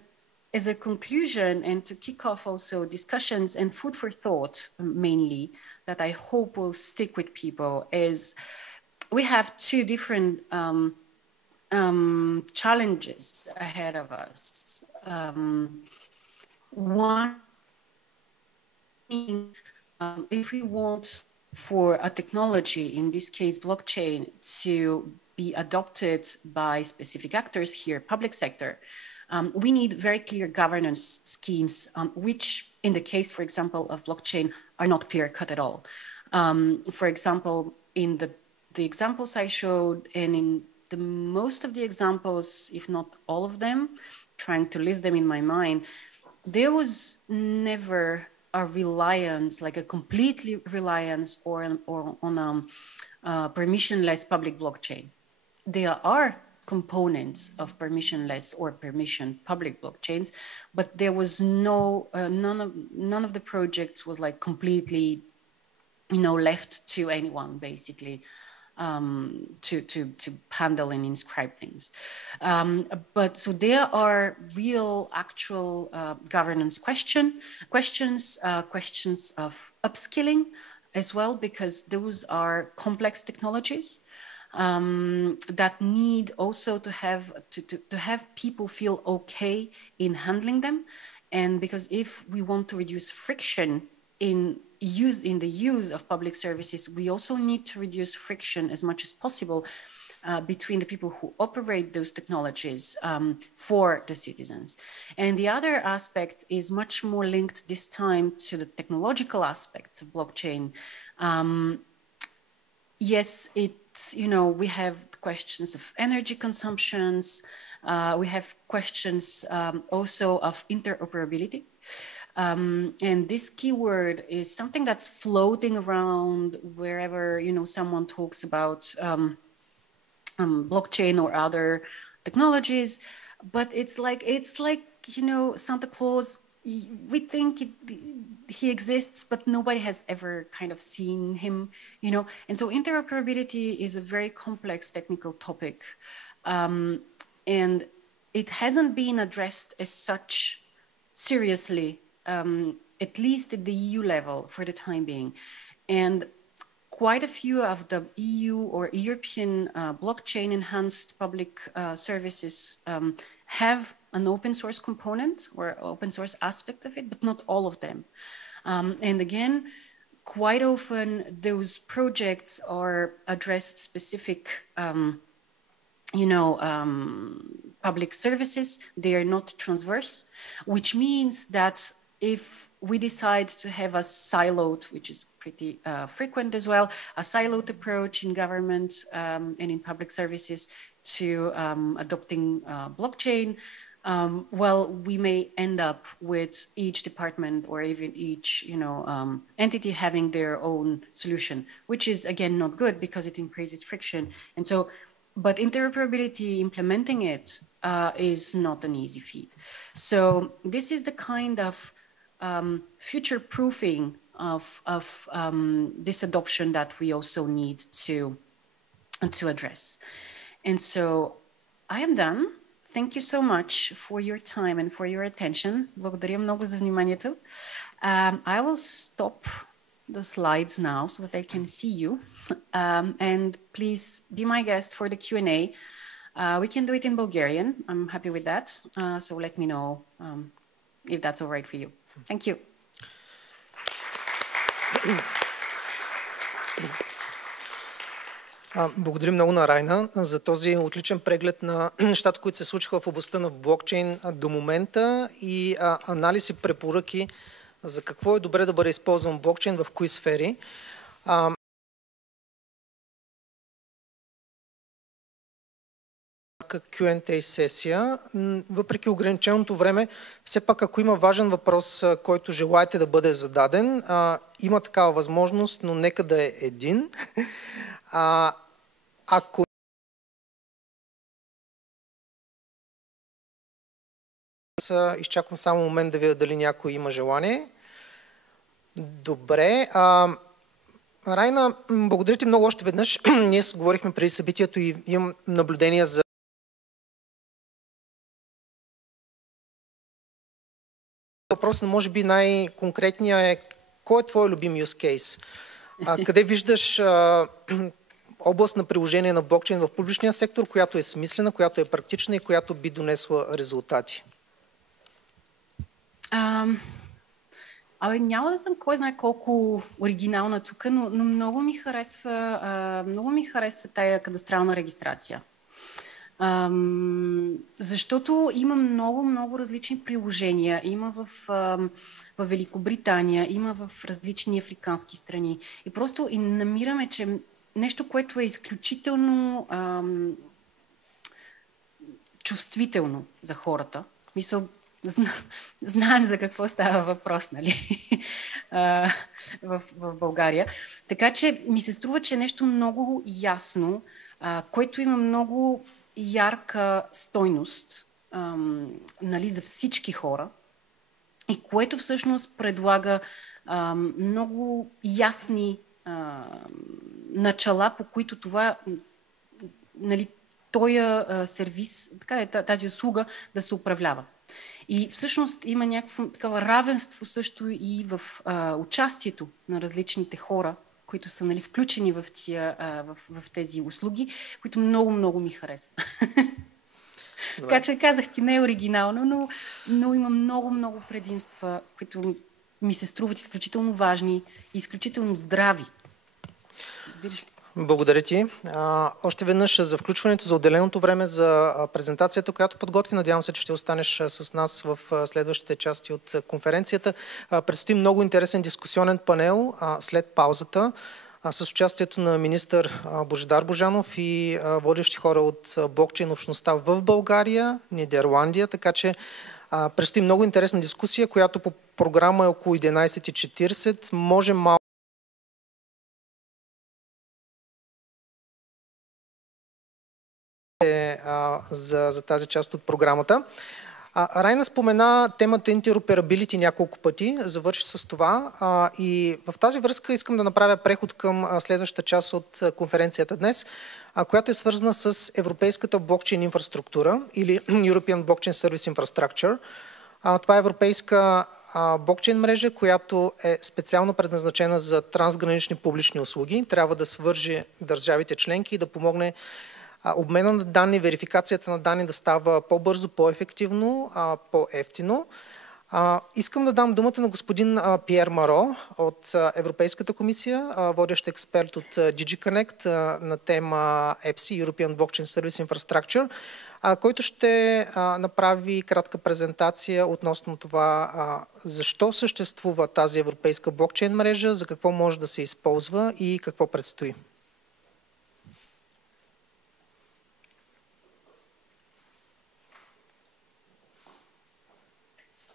as a conclusion, and to kick off also discussions and food for thought mainly, that I hope will stick with people, is we have two different challenges ahead of us. One, if we want for a technology, in this case blockchain, to be adopted by specific actors here, public sector, we need very clear governance schemes, which in the case, for example, of blockchain, are not clear-cut at all. For example, in the examples I showed, and in the most of the examples, if not all of them, trying to list them in my mind, there was never a reliance, like a completely reliance on a permissionless public blockchain. There are components of permissionless or permission public blockchains, but there was no, none of the projects was like completely, left to anyone, basically. To handle and inscribe things. But so there are real actual governance questions of upskilling as well, because those are complex technologies that need also to have people feel okay in handling them. And because if we want to reduce friction in the use of public services, we also need to reduce friction as much as possible between the people who operate those technologies for the citizens. And the other aspect is much more linked this time to the technological aspects of blockchain. Yes, we have questions of energy consumptions. We have questions also of interoperability. And this keyword is something that's floating around wherever, someone talks about blockchain or other technologies, but it's like, Santa Claus, we think he exists, but nobody has ever kind of seen him, And so interoperability is a very complex technical topic. And it hasn't been addressed as such seriously, at least at the EU level for the time being. And quite a few of the EU or European blockchain enhanced public services have an open source component or open source aspect of it, but not all of them. And again, quite often those projects are addressed specific public services. They are not transverse, which means that if we decide to have a siloed, which is pretty frequent as well, a siloed approach in government and in public services to adopting blockchain, we may end up with each department or even each entity having their own solution, which is again not good because it increases friction. And so, but interoperability, implementing it is not an easy feat. So this is the kind of future proofing of this adoption that we also need to address. And so I am done. Thank you so much for your time and for your attention. Благодаря много за вниманието. I will stop the slides now so that I can see you. And please be my guest for the Q&A. We can do it in Bulgarian. I'm happy with that. So let me know if that's all right for you. Thank you. Благодаря много на Райна за този отличен преглед на нещата, които се случиха в областта на блокчейн до момента и анализ и препоръки за какво е добре да бъде използван блокчейн в кои сфери. Q&A сесия. Въпреки ограниченото време, все пак ако има важен въпрос, който желаете да бъде зададен, има такава възможност, но нека да е един. Ако Аз изчаквам само момент да видя дали някой има желание. Добре. Райна, благодаря ти много още веднъж. Ние говорихме преди събитието и имам наблюдения за въпросът, може би най-конкретният е: кой е твой любим use case? Къде виждаш област на приложение на блокчейн в публичния сектор, която е смислена, която е практична и която би донесла резултати? Няма да съм кой знае колко оригинална тук, но много ми харесва тая кадастрална регистрация. Защото има много различни приложения. Има в Великобритания, има в различни африкански страни. И просто намираме, че нещо, което е изключително чувствително за хората. Мисъл, знаем за какво става въпрос, нали? в България. Така че ми се струва, че е нещо много ясно, което има много ярка стойност, нали, за всички хора, и което всъщност предлага много ясни начала, по които това, нали, този сервис, тази услуга да се управлява. И всъщност има някакво такова равенство също и в участието на различните хора, които са, нали, включени в тези услуги, които много ми харесват. Така че казах ти, не е оригинално, но има много предимства, които ми се струват изключително важни и изключително здрави. Виждаш ли? Благодаря ти. Още веднъж за включването, за отделеното време, за презентацията, която подготви. Надявам се, че ще останеш с нас в следващите части от конференцията. Предстои много интересен дискусионен панел след паузата с участието на министър Божидар Божанов и водещи хора от блокчейн общността в България, Нидерландия, така че предстои много интересна дискусия, която по програма е около 11:40. Може малко за тази част от програмата. Райна спомена темата интероперабилити няколко пъти, завърши с това, и в тази връзка искам да направя преход към следващата част от конференцията днес, която е свързана с европейската блокчейн инфраструктура или European Blockchain Service Infrastructure. Това е европейска блокчейн мрежа, която е специално предназначена за трансгранични публични услуги. Трябва да свърже държавите членки и да помогне обмена на данни, верификацията на данни да става по-бързо, по-ефективно, по-ефтино. Искам да дам думата на господин Пиер Маро от Европейската комисия, водещ експерт от DigiConnect на тема EPSI, European Blockchain Service Infrastructure, който ще направи кратка презентация относно това защо съществува тази европейска блокчейн мрежа, за какво може да се използва и какво предстои.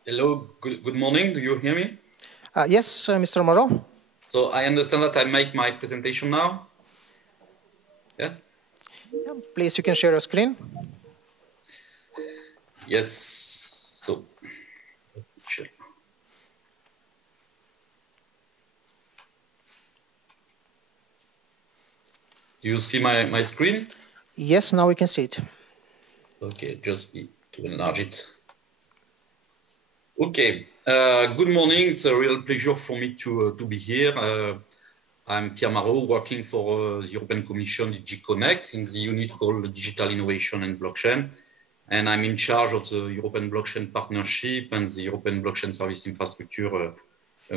Hello, good morning. Do you hear me? Yes, Mr. Moreau. So I understand that I make my presentation now. Yeah? Please, you can share your screen. Yes. So, sure. Do you see my screen? Yes, now we can see it. Okay, just to enlarge it. Okay, good morning. It's a real pleasure for me to be here. I'm Pierre Marot, working for the European Commission, DigiConnect, in the unit called Digital Innovation and Blockchain. And I'm in charge of the European Blockchain Partnership and the European Blockchain Service Infrastructure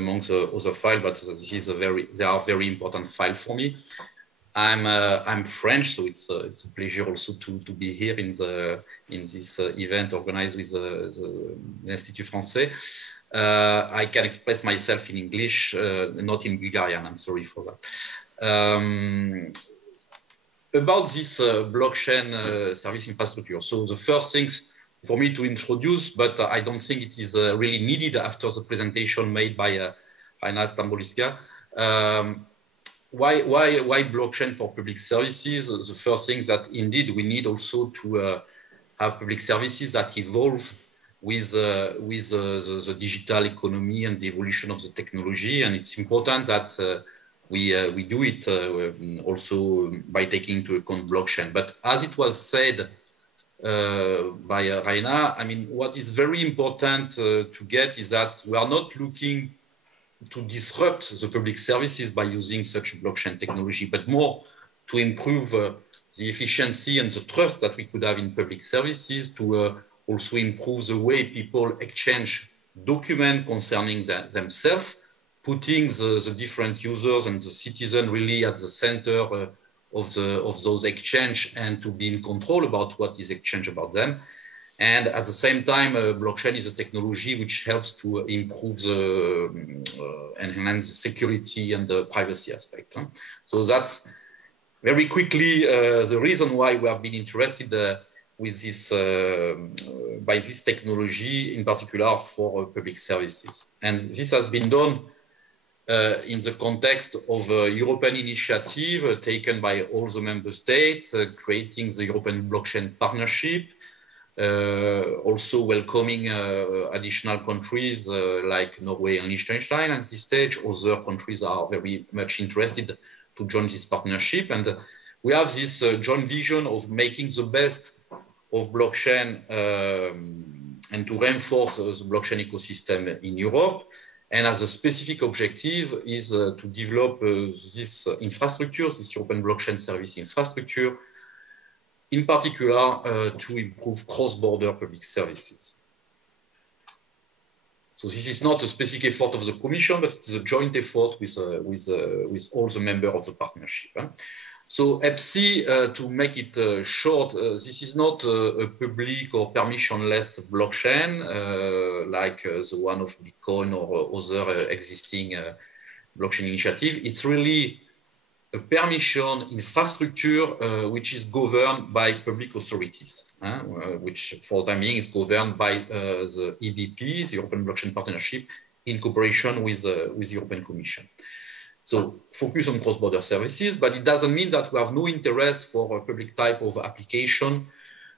among the other files, but they are very important files for me. I'm French, so it's a pleasure also to be here in this event organized with the Institut Français. I can express myself in English, not in Bulgarian. I'm sorry for that. About this blockchain service infrastructure. So the first things for me to introduce, but I don't think it is really needed after the presentation made by Rайна Стамболийска. Why blockchain for public services? The first thing that indeed we need also to have public services that evolve with the digital economy and the evolution of the technology, and it's important that we do it also by taking into account blockchain. But as it was said by Rayna, I mean, what is very important to get is that we are not looking to disrupt the public services by using such blockchain technology, but more to improve the efficiency and the trust that we could have in public services, to also improve the way people exchange documents concerning themselves, putting the different users and the citizen really at the center of those exchange, and to be in control about what is exchanged about them. And at the same time, blockchain is a technology which helps to improve enhance the security and the privacy aspect. So that's very quickly the reason why we have been interested with this, by this technology, in particular for public services. And this has been done in the context of a European initiative taken by all the member states, creating the European Blockchain Partnership, also welcoming additional countries like Norway and Liechtenstein at this stage. Other countries are very much interested to join this partnership. And we have this joint vision of making the best of blockchain and to reinforce the blockchain ecosystem in Europe. And as a specific objective is to develop this infrastructure, this European blockchain service infrastructure, in particular to improve cross-border public services. So this is not a specific effort of the Commission, but it's a joint effort with all the members of the partnership. So EPSI, to make it short, this is not a public or permissionless blockchain like the one of Bitcoin or other existing blockchain initiative. It's really a permission infrastructure which is governed by public authorities, which for the time being is governed by the EBP, the European Blockchain Partnership, in cooperation with the European Commission. So focus on cross-border services, but it doesn't mean that we have no interest for a public type of application,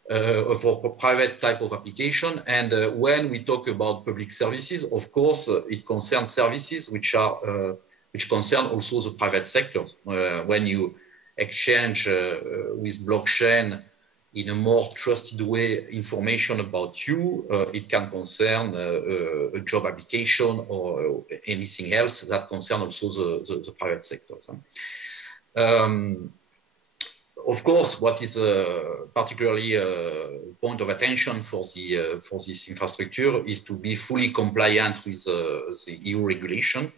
for a private type of application. And when we talk about public services, of course, it concerns services which are which concern also the private sectors. When you exchange with blockchain in a more trusted way information about you, it can concern a job application or anything else that concerns also the private sectors. Of course, what is particularly a point of attention for this infrastructure is to be fully compliant with the EU regulation,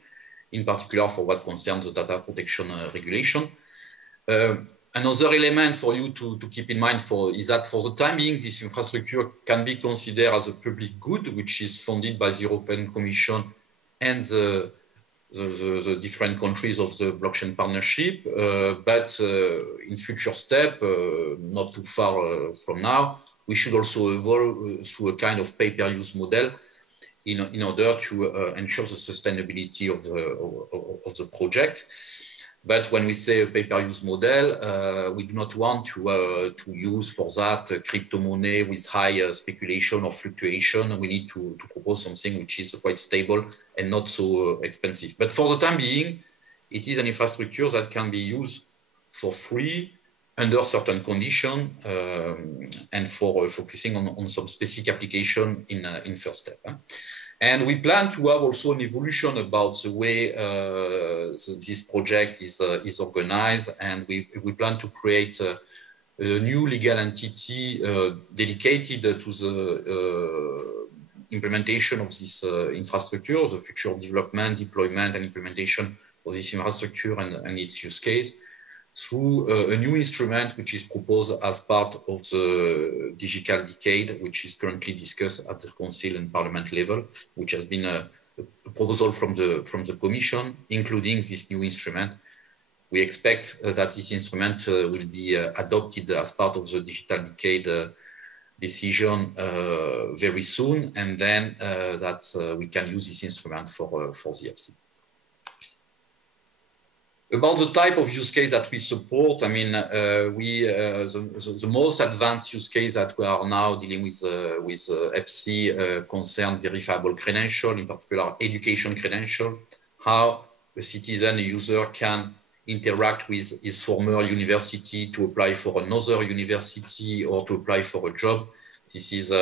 in particular for what concerns the data protection regulation. Another element for you to keep in mind is that for the time being, this infrastructure can be considered as a public good, which is funded by the European Commission and the different countries of the blockchain partnership. But in future step, not too far from now, we should also evolve through a kind of pay-per-use model in order to ensure the sustainability of the project. But when we say a pay-per-use model, we do not want to use for that crypto money with high speculation or fluctuation. We need to propose something which is quite stable and not so expensive. But for the time being, it is an infrastructure that can be used for free under certain conditions and for focusing on some specific application in first step. And we plan to have also an evolution about the way this project is organized, and we plan to create a new legal entity dedicated to the implementation of this infrastructure, the future development, deployment, and implementation of this infrastructure and its use case, through a new instrument which is proposed as part of the digital decade, which is currently discussed at the Council and Parliament level, which has been a proposal from the Commission, including this new instrument. We expect that this instrument will be adopted as part of the digital decade decision very soon, and then that we can use this instrument for the EPSI. About the type of use case that we support, I mean, the most advanced use case that we are now dealing with EPSI concern verifiable credential, in particular education credential, how a citizen, a user can interact with his former university to apply for another university or to apply for a job. This is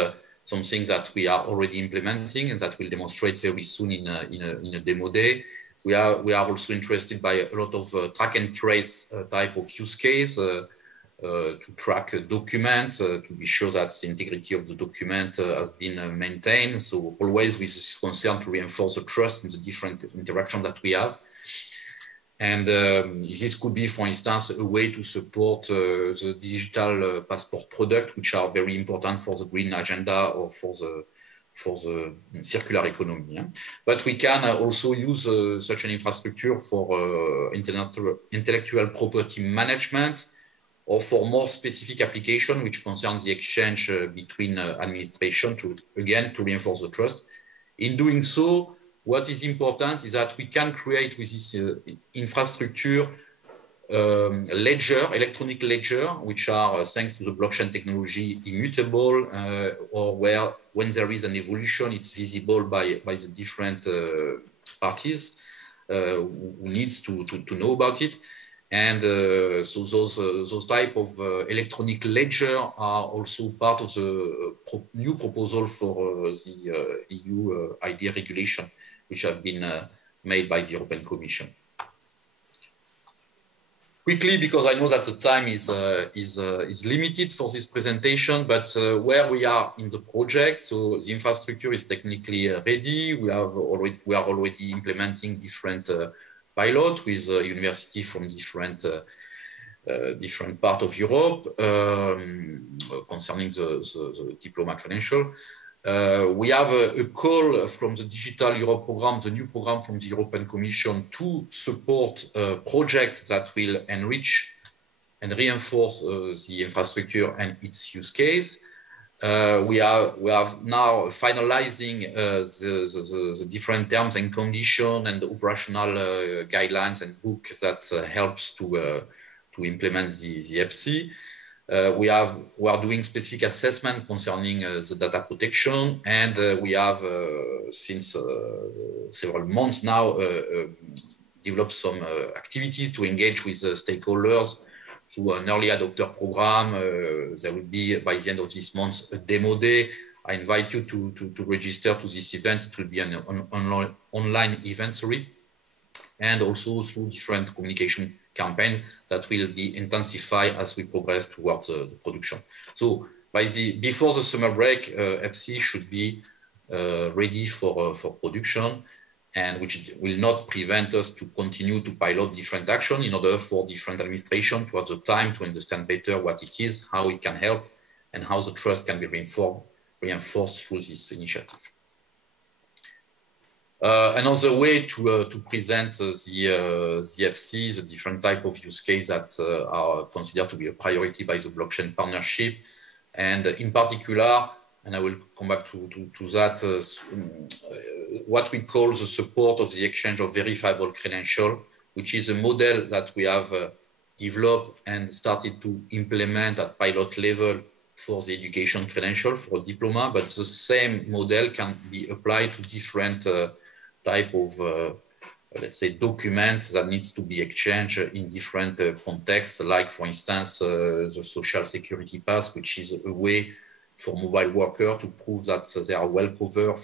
something that we are already implementing and that we'll demonstrate very soon in a demo day. We are also interested by a lot of track and trace type of use case to track a document, to be sure that the integrity of the document has been maintained. So always with this concern to reinforce the trust in the different interactions that we have. And this could be, for instance, a way to support the digital passport product, which are very important for the green agenda or for the circular economy. But we can also use such an infrastructure for intellectual property management or for more specific application, which concerns the exchange between administration to reinforce the trust. In doing so, what is important is that we can create with this infrastructure electronic ledger, which are, thanks to the blockchain technology, immutable, or where when there is an evolution, it's visible by the different parties who needs to know about it. And so those type of electronic ledger are also part of the new proposal for the EU ID regulation, which have been made by the European Commission. Quickly, because I know that the time is limited for this presentation, but where we are in the project, so the infrastructure is technically ready. We are already implementing different pilots with university from different part of Europe concerning the diploma credential. We have a call from the Digital Europe program, the new program from the European Commission, to support projects that will enrich and reinforce the infrastructure and its use case. We are now finalizing the different terms and conditions and the operational guidelines and book that helps to implement the EPSI. We are doing specific assessment concerning the data protection, and we have since several months now developed some activities to engage with stakeholders through an early adopter program. There will be, by the end of this month, a demo day. I invite you to register to this event. It will be an online event, and also through different communication campaign that will be intensified as we progress towards the production. So before the summer break, EPSI should be ready for production, and which will not prevent us to continue to pilot different action in order for different administration to have the time to understand better what it is, how it can help, and how the trust can be reinforced through this initiative. Another way to present the EPSI, the different type of use case that are considered to be a priority by the blockchain partnership, and in particular, and I will come back to that, what we call the support of the exchange of verifiable credential, which is a model that we have developed and started to implement at pilot level for the education credential for a diploma, but the same model can be applied to different type of, let's say, documents that needs to be exchanged in different contexts, like, for instance, the social security pass, which is a way for mobile workers to prove that they are well covered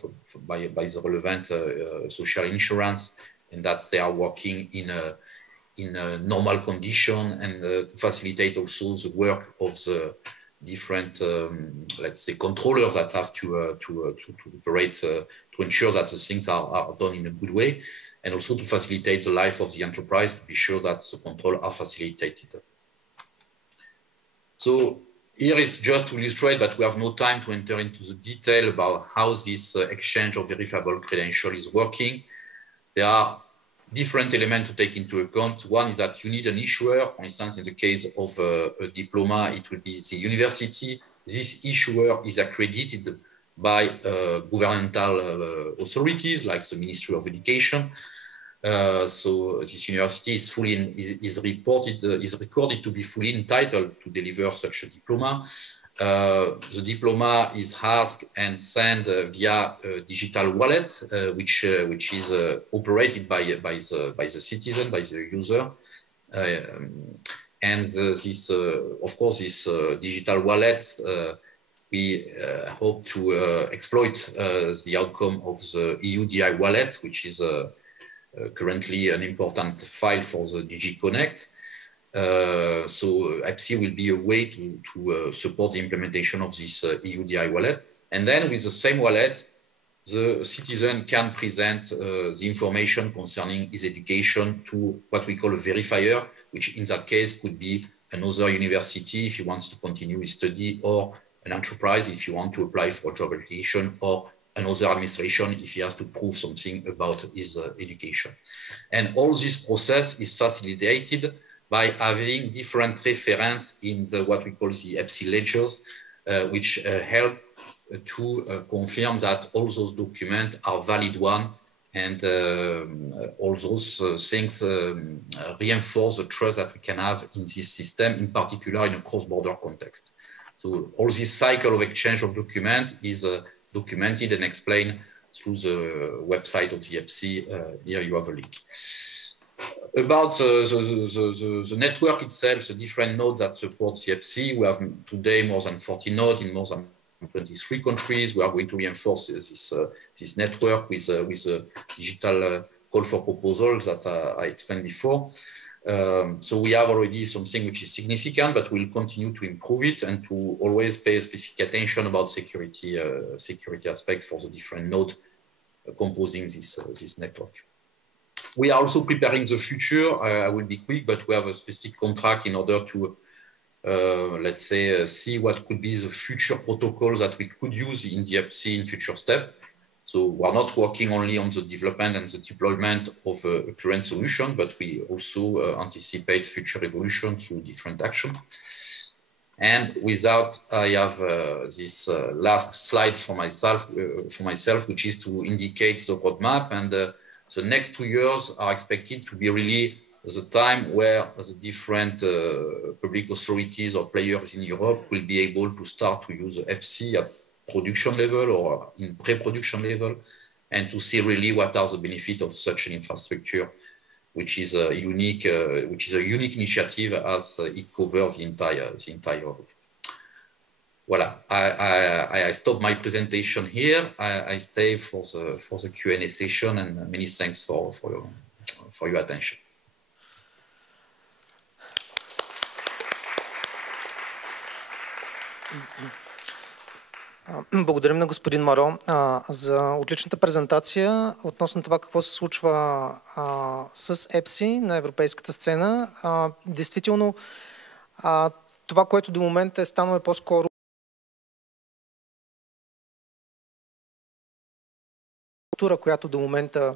by the relevant social insurance, and that they are working in a normal condition, and facilitate also the work of the different, let's say, controllers that have to operate to ensure that the things are done in a good way, and also to facilitate the life of the enterprise to be sure that the control are facilitated. So here it's just to illustrate, but we have no time to enter into the detail about how this exchange of verifiable credential is working. There are different elements to take into account. One is that you need an issuer. For instance, in the case of a diploma, it will be the university. This issuer is accredited by governmental authorities like the Ministry of Education. So this university is recorded to be fully entitled to deliver such a diploma. The diploma is asked and sent via a digital wallet, which is operated by the citizen, by the user. And this, of course, this digital wallet, we hope to exploit the outcome of the EUDI wallet, which is currently an important file for the DigiConnect. So EPSI will be a way to support the implementation of this EUDI wallet. And then with the same wallet, the citizen can present the information concerning his education to what we call a verifier, which in that case could be another university if he wants to continue his study, or an enterprise if you want to apply for a job application, or another administration if he has to prove something about his education. And all this process is facilitated by having different reference in what we call the EPSI ledgers, which help to confirm that all those documents are valid one, and all those things reinforce the trust that we can have in this system, in particular in a cross-border context. So all this cycle of exchange of documents is documented and explained through the website of the EPSI. Here you have a link. About the network itself, the different nodes that support the EPSI, we have today more than 40 nodes in more than 23 countries. We are going to reinforce this network with a digital call for proposal that I explained before. So we have already something which is significant, but we'll continue to improve it and to always pay specific attention about security aspect for the different nodes composing this network. We are also preparing the future. I will be quick, but we have a specific contract in order to, let's say, see what could be the future protocols that we could use in the EPSI in future step. So we're not working only on the development and the deployment of a current solution, but we also anticipate future evolution through different actions. And without, I have this last slide for myself, which is to indicate the roadmap. And the next 2 years are expected to be really the time where the different public authorities or players in Europe will be able to start to use EPSI at production level or in pre-production level, and to see really what are the benefits of such an infrastructure, which is a unique initiative as it covers the entire world. Voilà, I stop my presentation here. I stay for the Q&A session, and many thanks for your attention. Благодарим на господин Маро за отличната презентация относно това какво се случва с EPSI на европейската сцена. Действително, това, което до момента е станало, е по-скоро култура, която до момента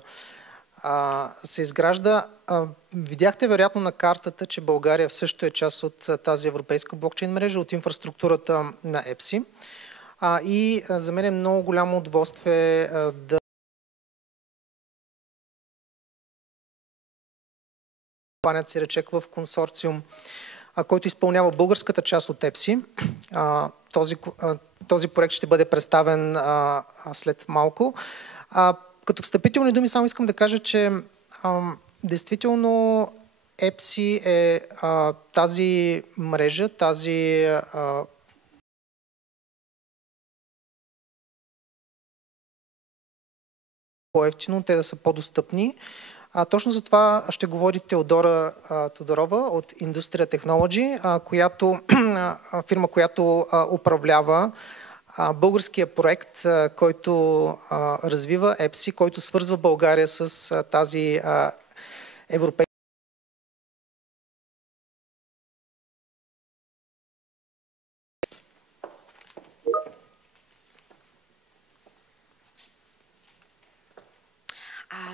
се изгражда. Видяхте вероятно на картата, че България също е част от тази европейска блокчейн мрежа, от инфраструктурата на EPSI. И за мен е много голямо удоволствие да компанията си речек в консорциум, който изпълнява българската част от EPSI. Този проект ще бъде представен след малко. Като встъпителни думи само искам да кажа, че действително EPSI е тази мрежа, тази по-евтино, те да са по-достъпни. Точно за това ще говори Теодора Тодорова от INDUSTRIA Technology, фирма, която управлява българския проект, който развива EPSI, който свързва България с тази европейска.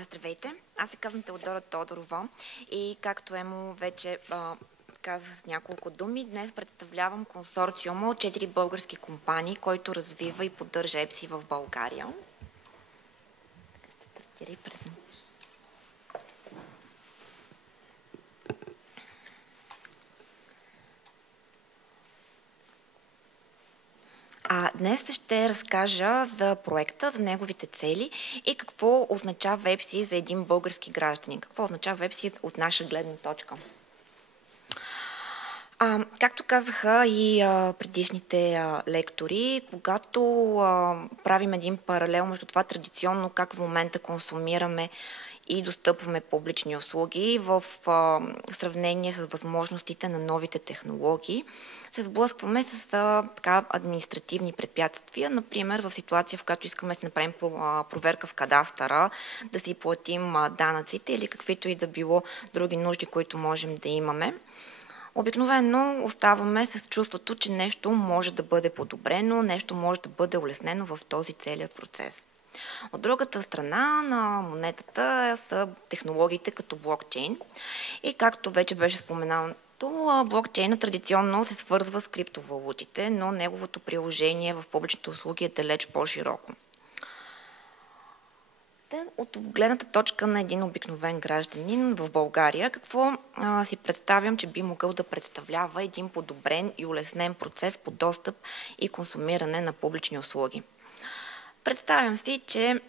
Здравейте, аз се казвам Теодора Тодорова и както Емо вече каза с няколко думи, днес представлявам консорциума от 4 български компании, който развива и поддържа EPSI в България. Така ще стартира и Днес ще разкажа за проекта, за неговите цели и какво означава EPSI за един български гражданин. Какво означава EPSI от наша гледна точка. Както казаха и предишните лектори, когато правим един паралел между това традиционно как в момента консумираме и достъпваме публични услуги в сравнение с възможностите на новите технологии, се сблъскваме с административни препятствия, например в ситуация, в която искаме да си направим проверка в кадастъра, да си платим данъците или каквито и да било други нужди, които можем да имаме. Обикновено оставаме с чувството, че нещо може да бъде подобрено, нещо може да бъде улеснено в този целият процес. От другата страна на монетата са технологиите като блокчейн. И както вече беше споменато, блокчейна традиционно се свързва с криптовалутите, но неговото приложение в публичните услуги е далеч по-широко. От гледната точка на един обикновен гражданин в България, какво си представям, че би могъл да представлява един подобрен и улеснен процес по достъп и консумиране на публични услуги? Представям си, че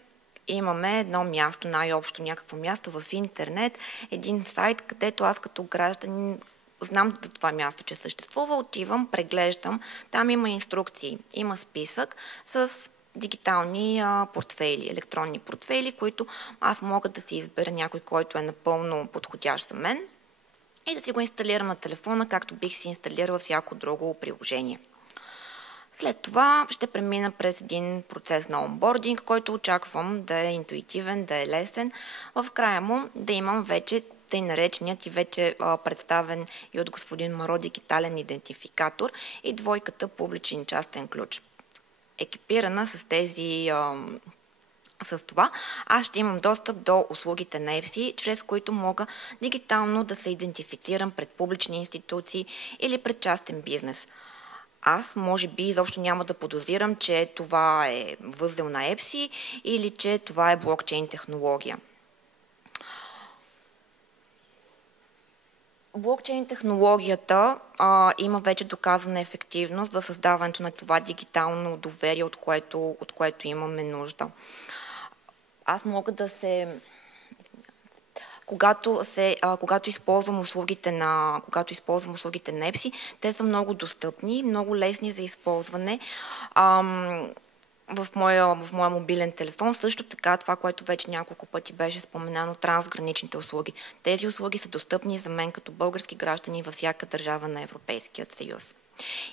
имаме едно място, най-общо някакво място в интернет, един сайт, където аз като гражданин знам за това място, че съществува, отивам, преглеждам, там има инструкции, има списък с дигитални портфейли, електронни портфейли, които аз мога да си избера някой, който е напълно подходящ за мен и да си го инсталирам на телефона, както бих си инсталирала всяко друго приложение. След това ще премина през един процес на онбординг, който очаквам да е интуитивен, да е лесен. В края му да имам вече тъй нареченият и вече представен и от господин Маро дигитален идентификатор и двойката публичен частен ключ. Екипирана с това, аз ще имам достъп до услугите на EPSI, чрез които мога дигитално да се идентифицирам пред публични институции или пред частен бизнес. Аз, може би, изобщо няма да подозирам, че това е възел на EPSI или че това е блокчейн технология. Блокчейн технологията има вече доказана ефективност в създаването на това дигитално доверие, от което имаме нужда. Аз мога да се... Когато използвам услугите на EPSI, те са много достъпни, много лесни за използване. В моя мобилен телефон също така, това, което вече няколко пъти беше споменано, трансграничните услуги. Тези услуги са достъпни за мен като български граждани във всяка държава на Европейския съюз.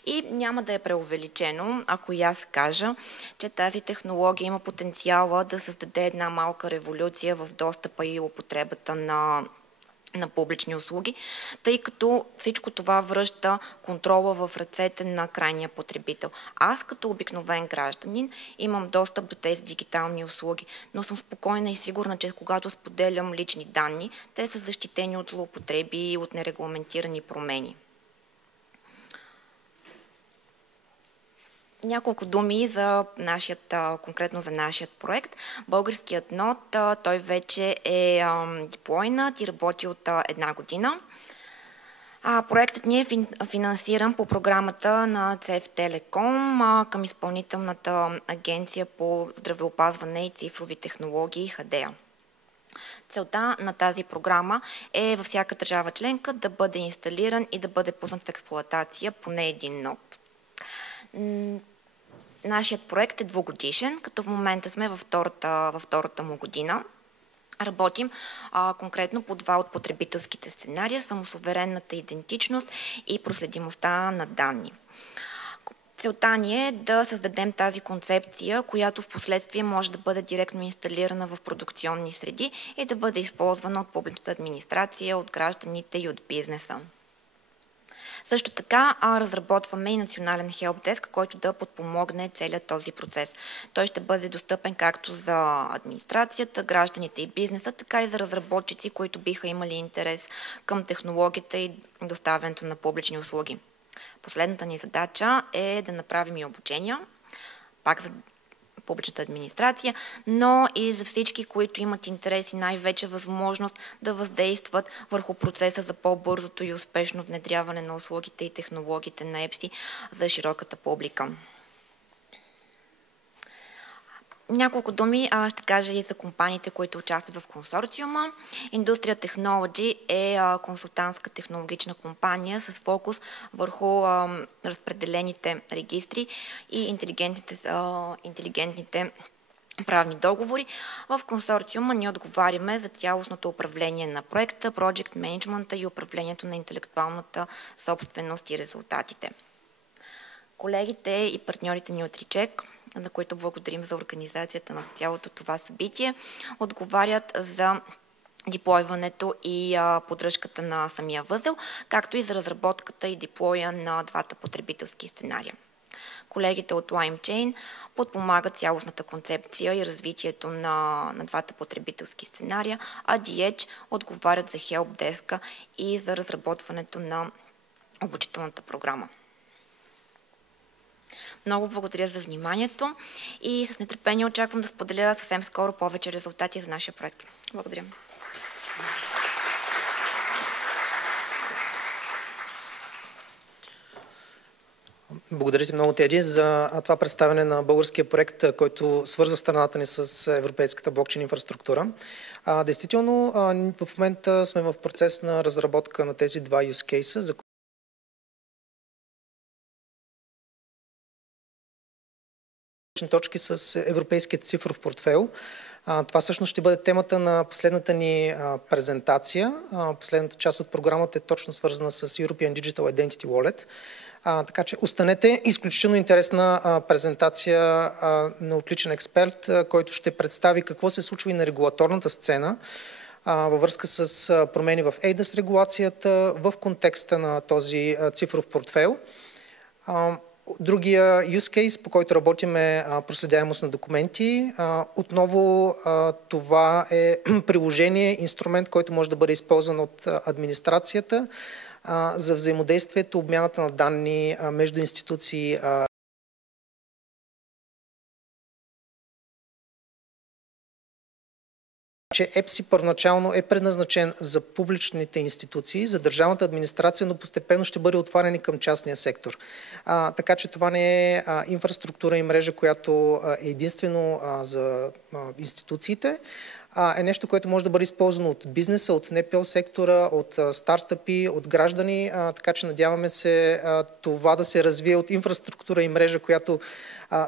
И няма да е преувеличено, ако и аз кажа, че тази технология има потенциала да създаде една малка революция в достъпа и употребата на публични услуги, тъй като всичко това връща контрола в ръцете на крайния потребител. Аз като обикновен гражданин имам достъп до тези дигитални услуги, но съм спокойна и сигурна, че когато споделям лични данни, те са защитени от злоупотреби и от нерегламентирани промени. Няколко думи конкретно за нашия проект. Българският нод, той вече е диплойнат и работи от една година. Проектът ни е финансиран по програмата на ЦЕФ Телеком към изпълнителната агенция по здравеопазване и цифрови технологии ХАДЕА. Целта на тази програма е във всяка държава членка да бъде инсталиран и да бъде пуснат в експлоатация поне един нод. Нашият проект е двугодишен, като в момента сме във втората му година. Работим конкретно по два от потребителските сценария – самосуверенната идентичност и проследимостта на данни. Целта ни е да създадем тази концепция, която в последствие може да бъде директно инсталирана в продукционни среди и да бъде използвана от публичната администрация, от гражданите и от бизнеса. Също така разработваме и национален хелпдеск, който да подпомогне целият този процес. Той ще бъде достъпен както за администрацията, гражданите и бизнеса, така и за разработчици, които биха имали интерес към технологията и доставянето на публични услуги. Последната ни задача е да направим и обучения, пак за публичната администрация, но и за всички, които имат интерес и най-вече възможност да въздействат върху процеса за по-бързото и успешно внедряване на услугите и технологиите на EPSI за широката публика. Няколко думи ще кажа и за компаниите, които участват в консорциума. INDUSTRIA Technology е консултантска технологична компания с фокус върху разпределените регистри и интелигентните правни договори. В консорциума ние отговаряме за цялостното управление на проекта, project менеджмента и управлението на интелектуалната собственост и резултатите. Колегите и партньорите ни от РИЧЕК, на които благодарим за организацията на цялото това събитие, отговарят за деплойването и поддръжката на самия възел, както и за разработката и деплоя на двата потребителски сценария. Колегите от LimeChain подпомагат цялостната концепция и развитието на двата потребителски сценария, а DH отговарят за helpdesk и за разработването на обучителната програма. Много благодаря за вниманието и с нетърпение очаквам да споделя съвсем скоро повече резултати за нашия проект. Благодаря. Благодаря ти много, Теди, за това представяне на българския проект, който свързва страната ни с европейската блокчейн инфраструктура. Действително, в момента сме в процес на разработка на тези два use case, за точки с европейският цифров портфейл. Това всъщност ще бъде темата на последната ни презентация. Последната част от програмата е точно свързана с European Digital Identity Wallet. Така че останете, изключително интересна презентация на отличен експерт, който ще представи какво се случва и на регулаторната сцена във връзка с промени в eIDAS регулацията в контекста на този цифров портфейл. Другия use case, по който работим, е проследяемост на документи. Отново това е приложение, инструмент, който може да бъде използван от администрацията за взаимодействието, обмяната на данни между институции. Че EPSI първоначално е предназначен за публичните институции, за държавната администрация, но постепенно ще бъде отварен и към частния сектор. Така че това не е инфраструктура и мрежа, която е единствено за институциите, е нещо, което може да бъде използвано от бизнеса, от НПО сектора, от стартъпи, от граждани, така че надяваме се това да се развие от инфраструктура и мрежа, която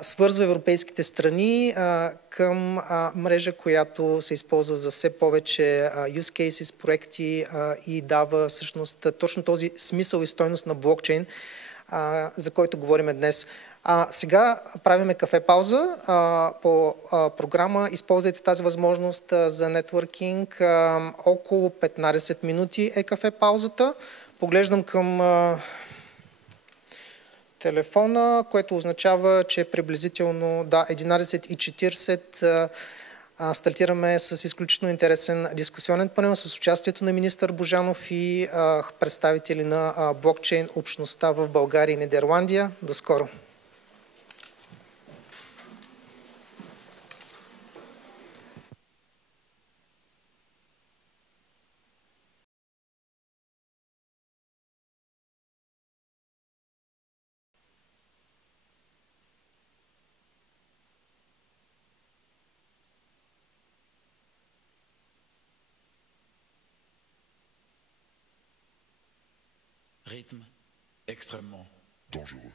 свързва европейските страни към мрежа, която се използва за все повече use cases, проекти и дава всъщност точно този смисъл и стойност на блокчейн, за който говорим днес. Сега правиме кафе пауза по програма. Използвайте тази възможност за нетворкинг. Около 15 минути е кафе паузата. Поглеждам към телефона, което означава, че приблизително 11:40 стартираме с изключително интересен дискусионен панел с участието на министър Божанов и представители на блокчейн общността в България и Нидерландия. До скоро! Rythme extrêmement dangereux.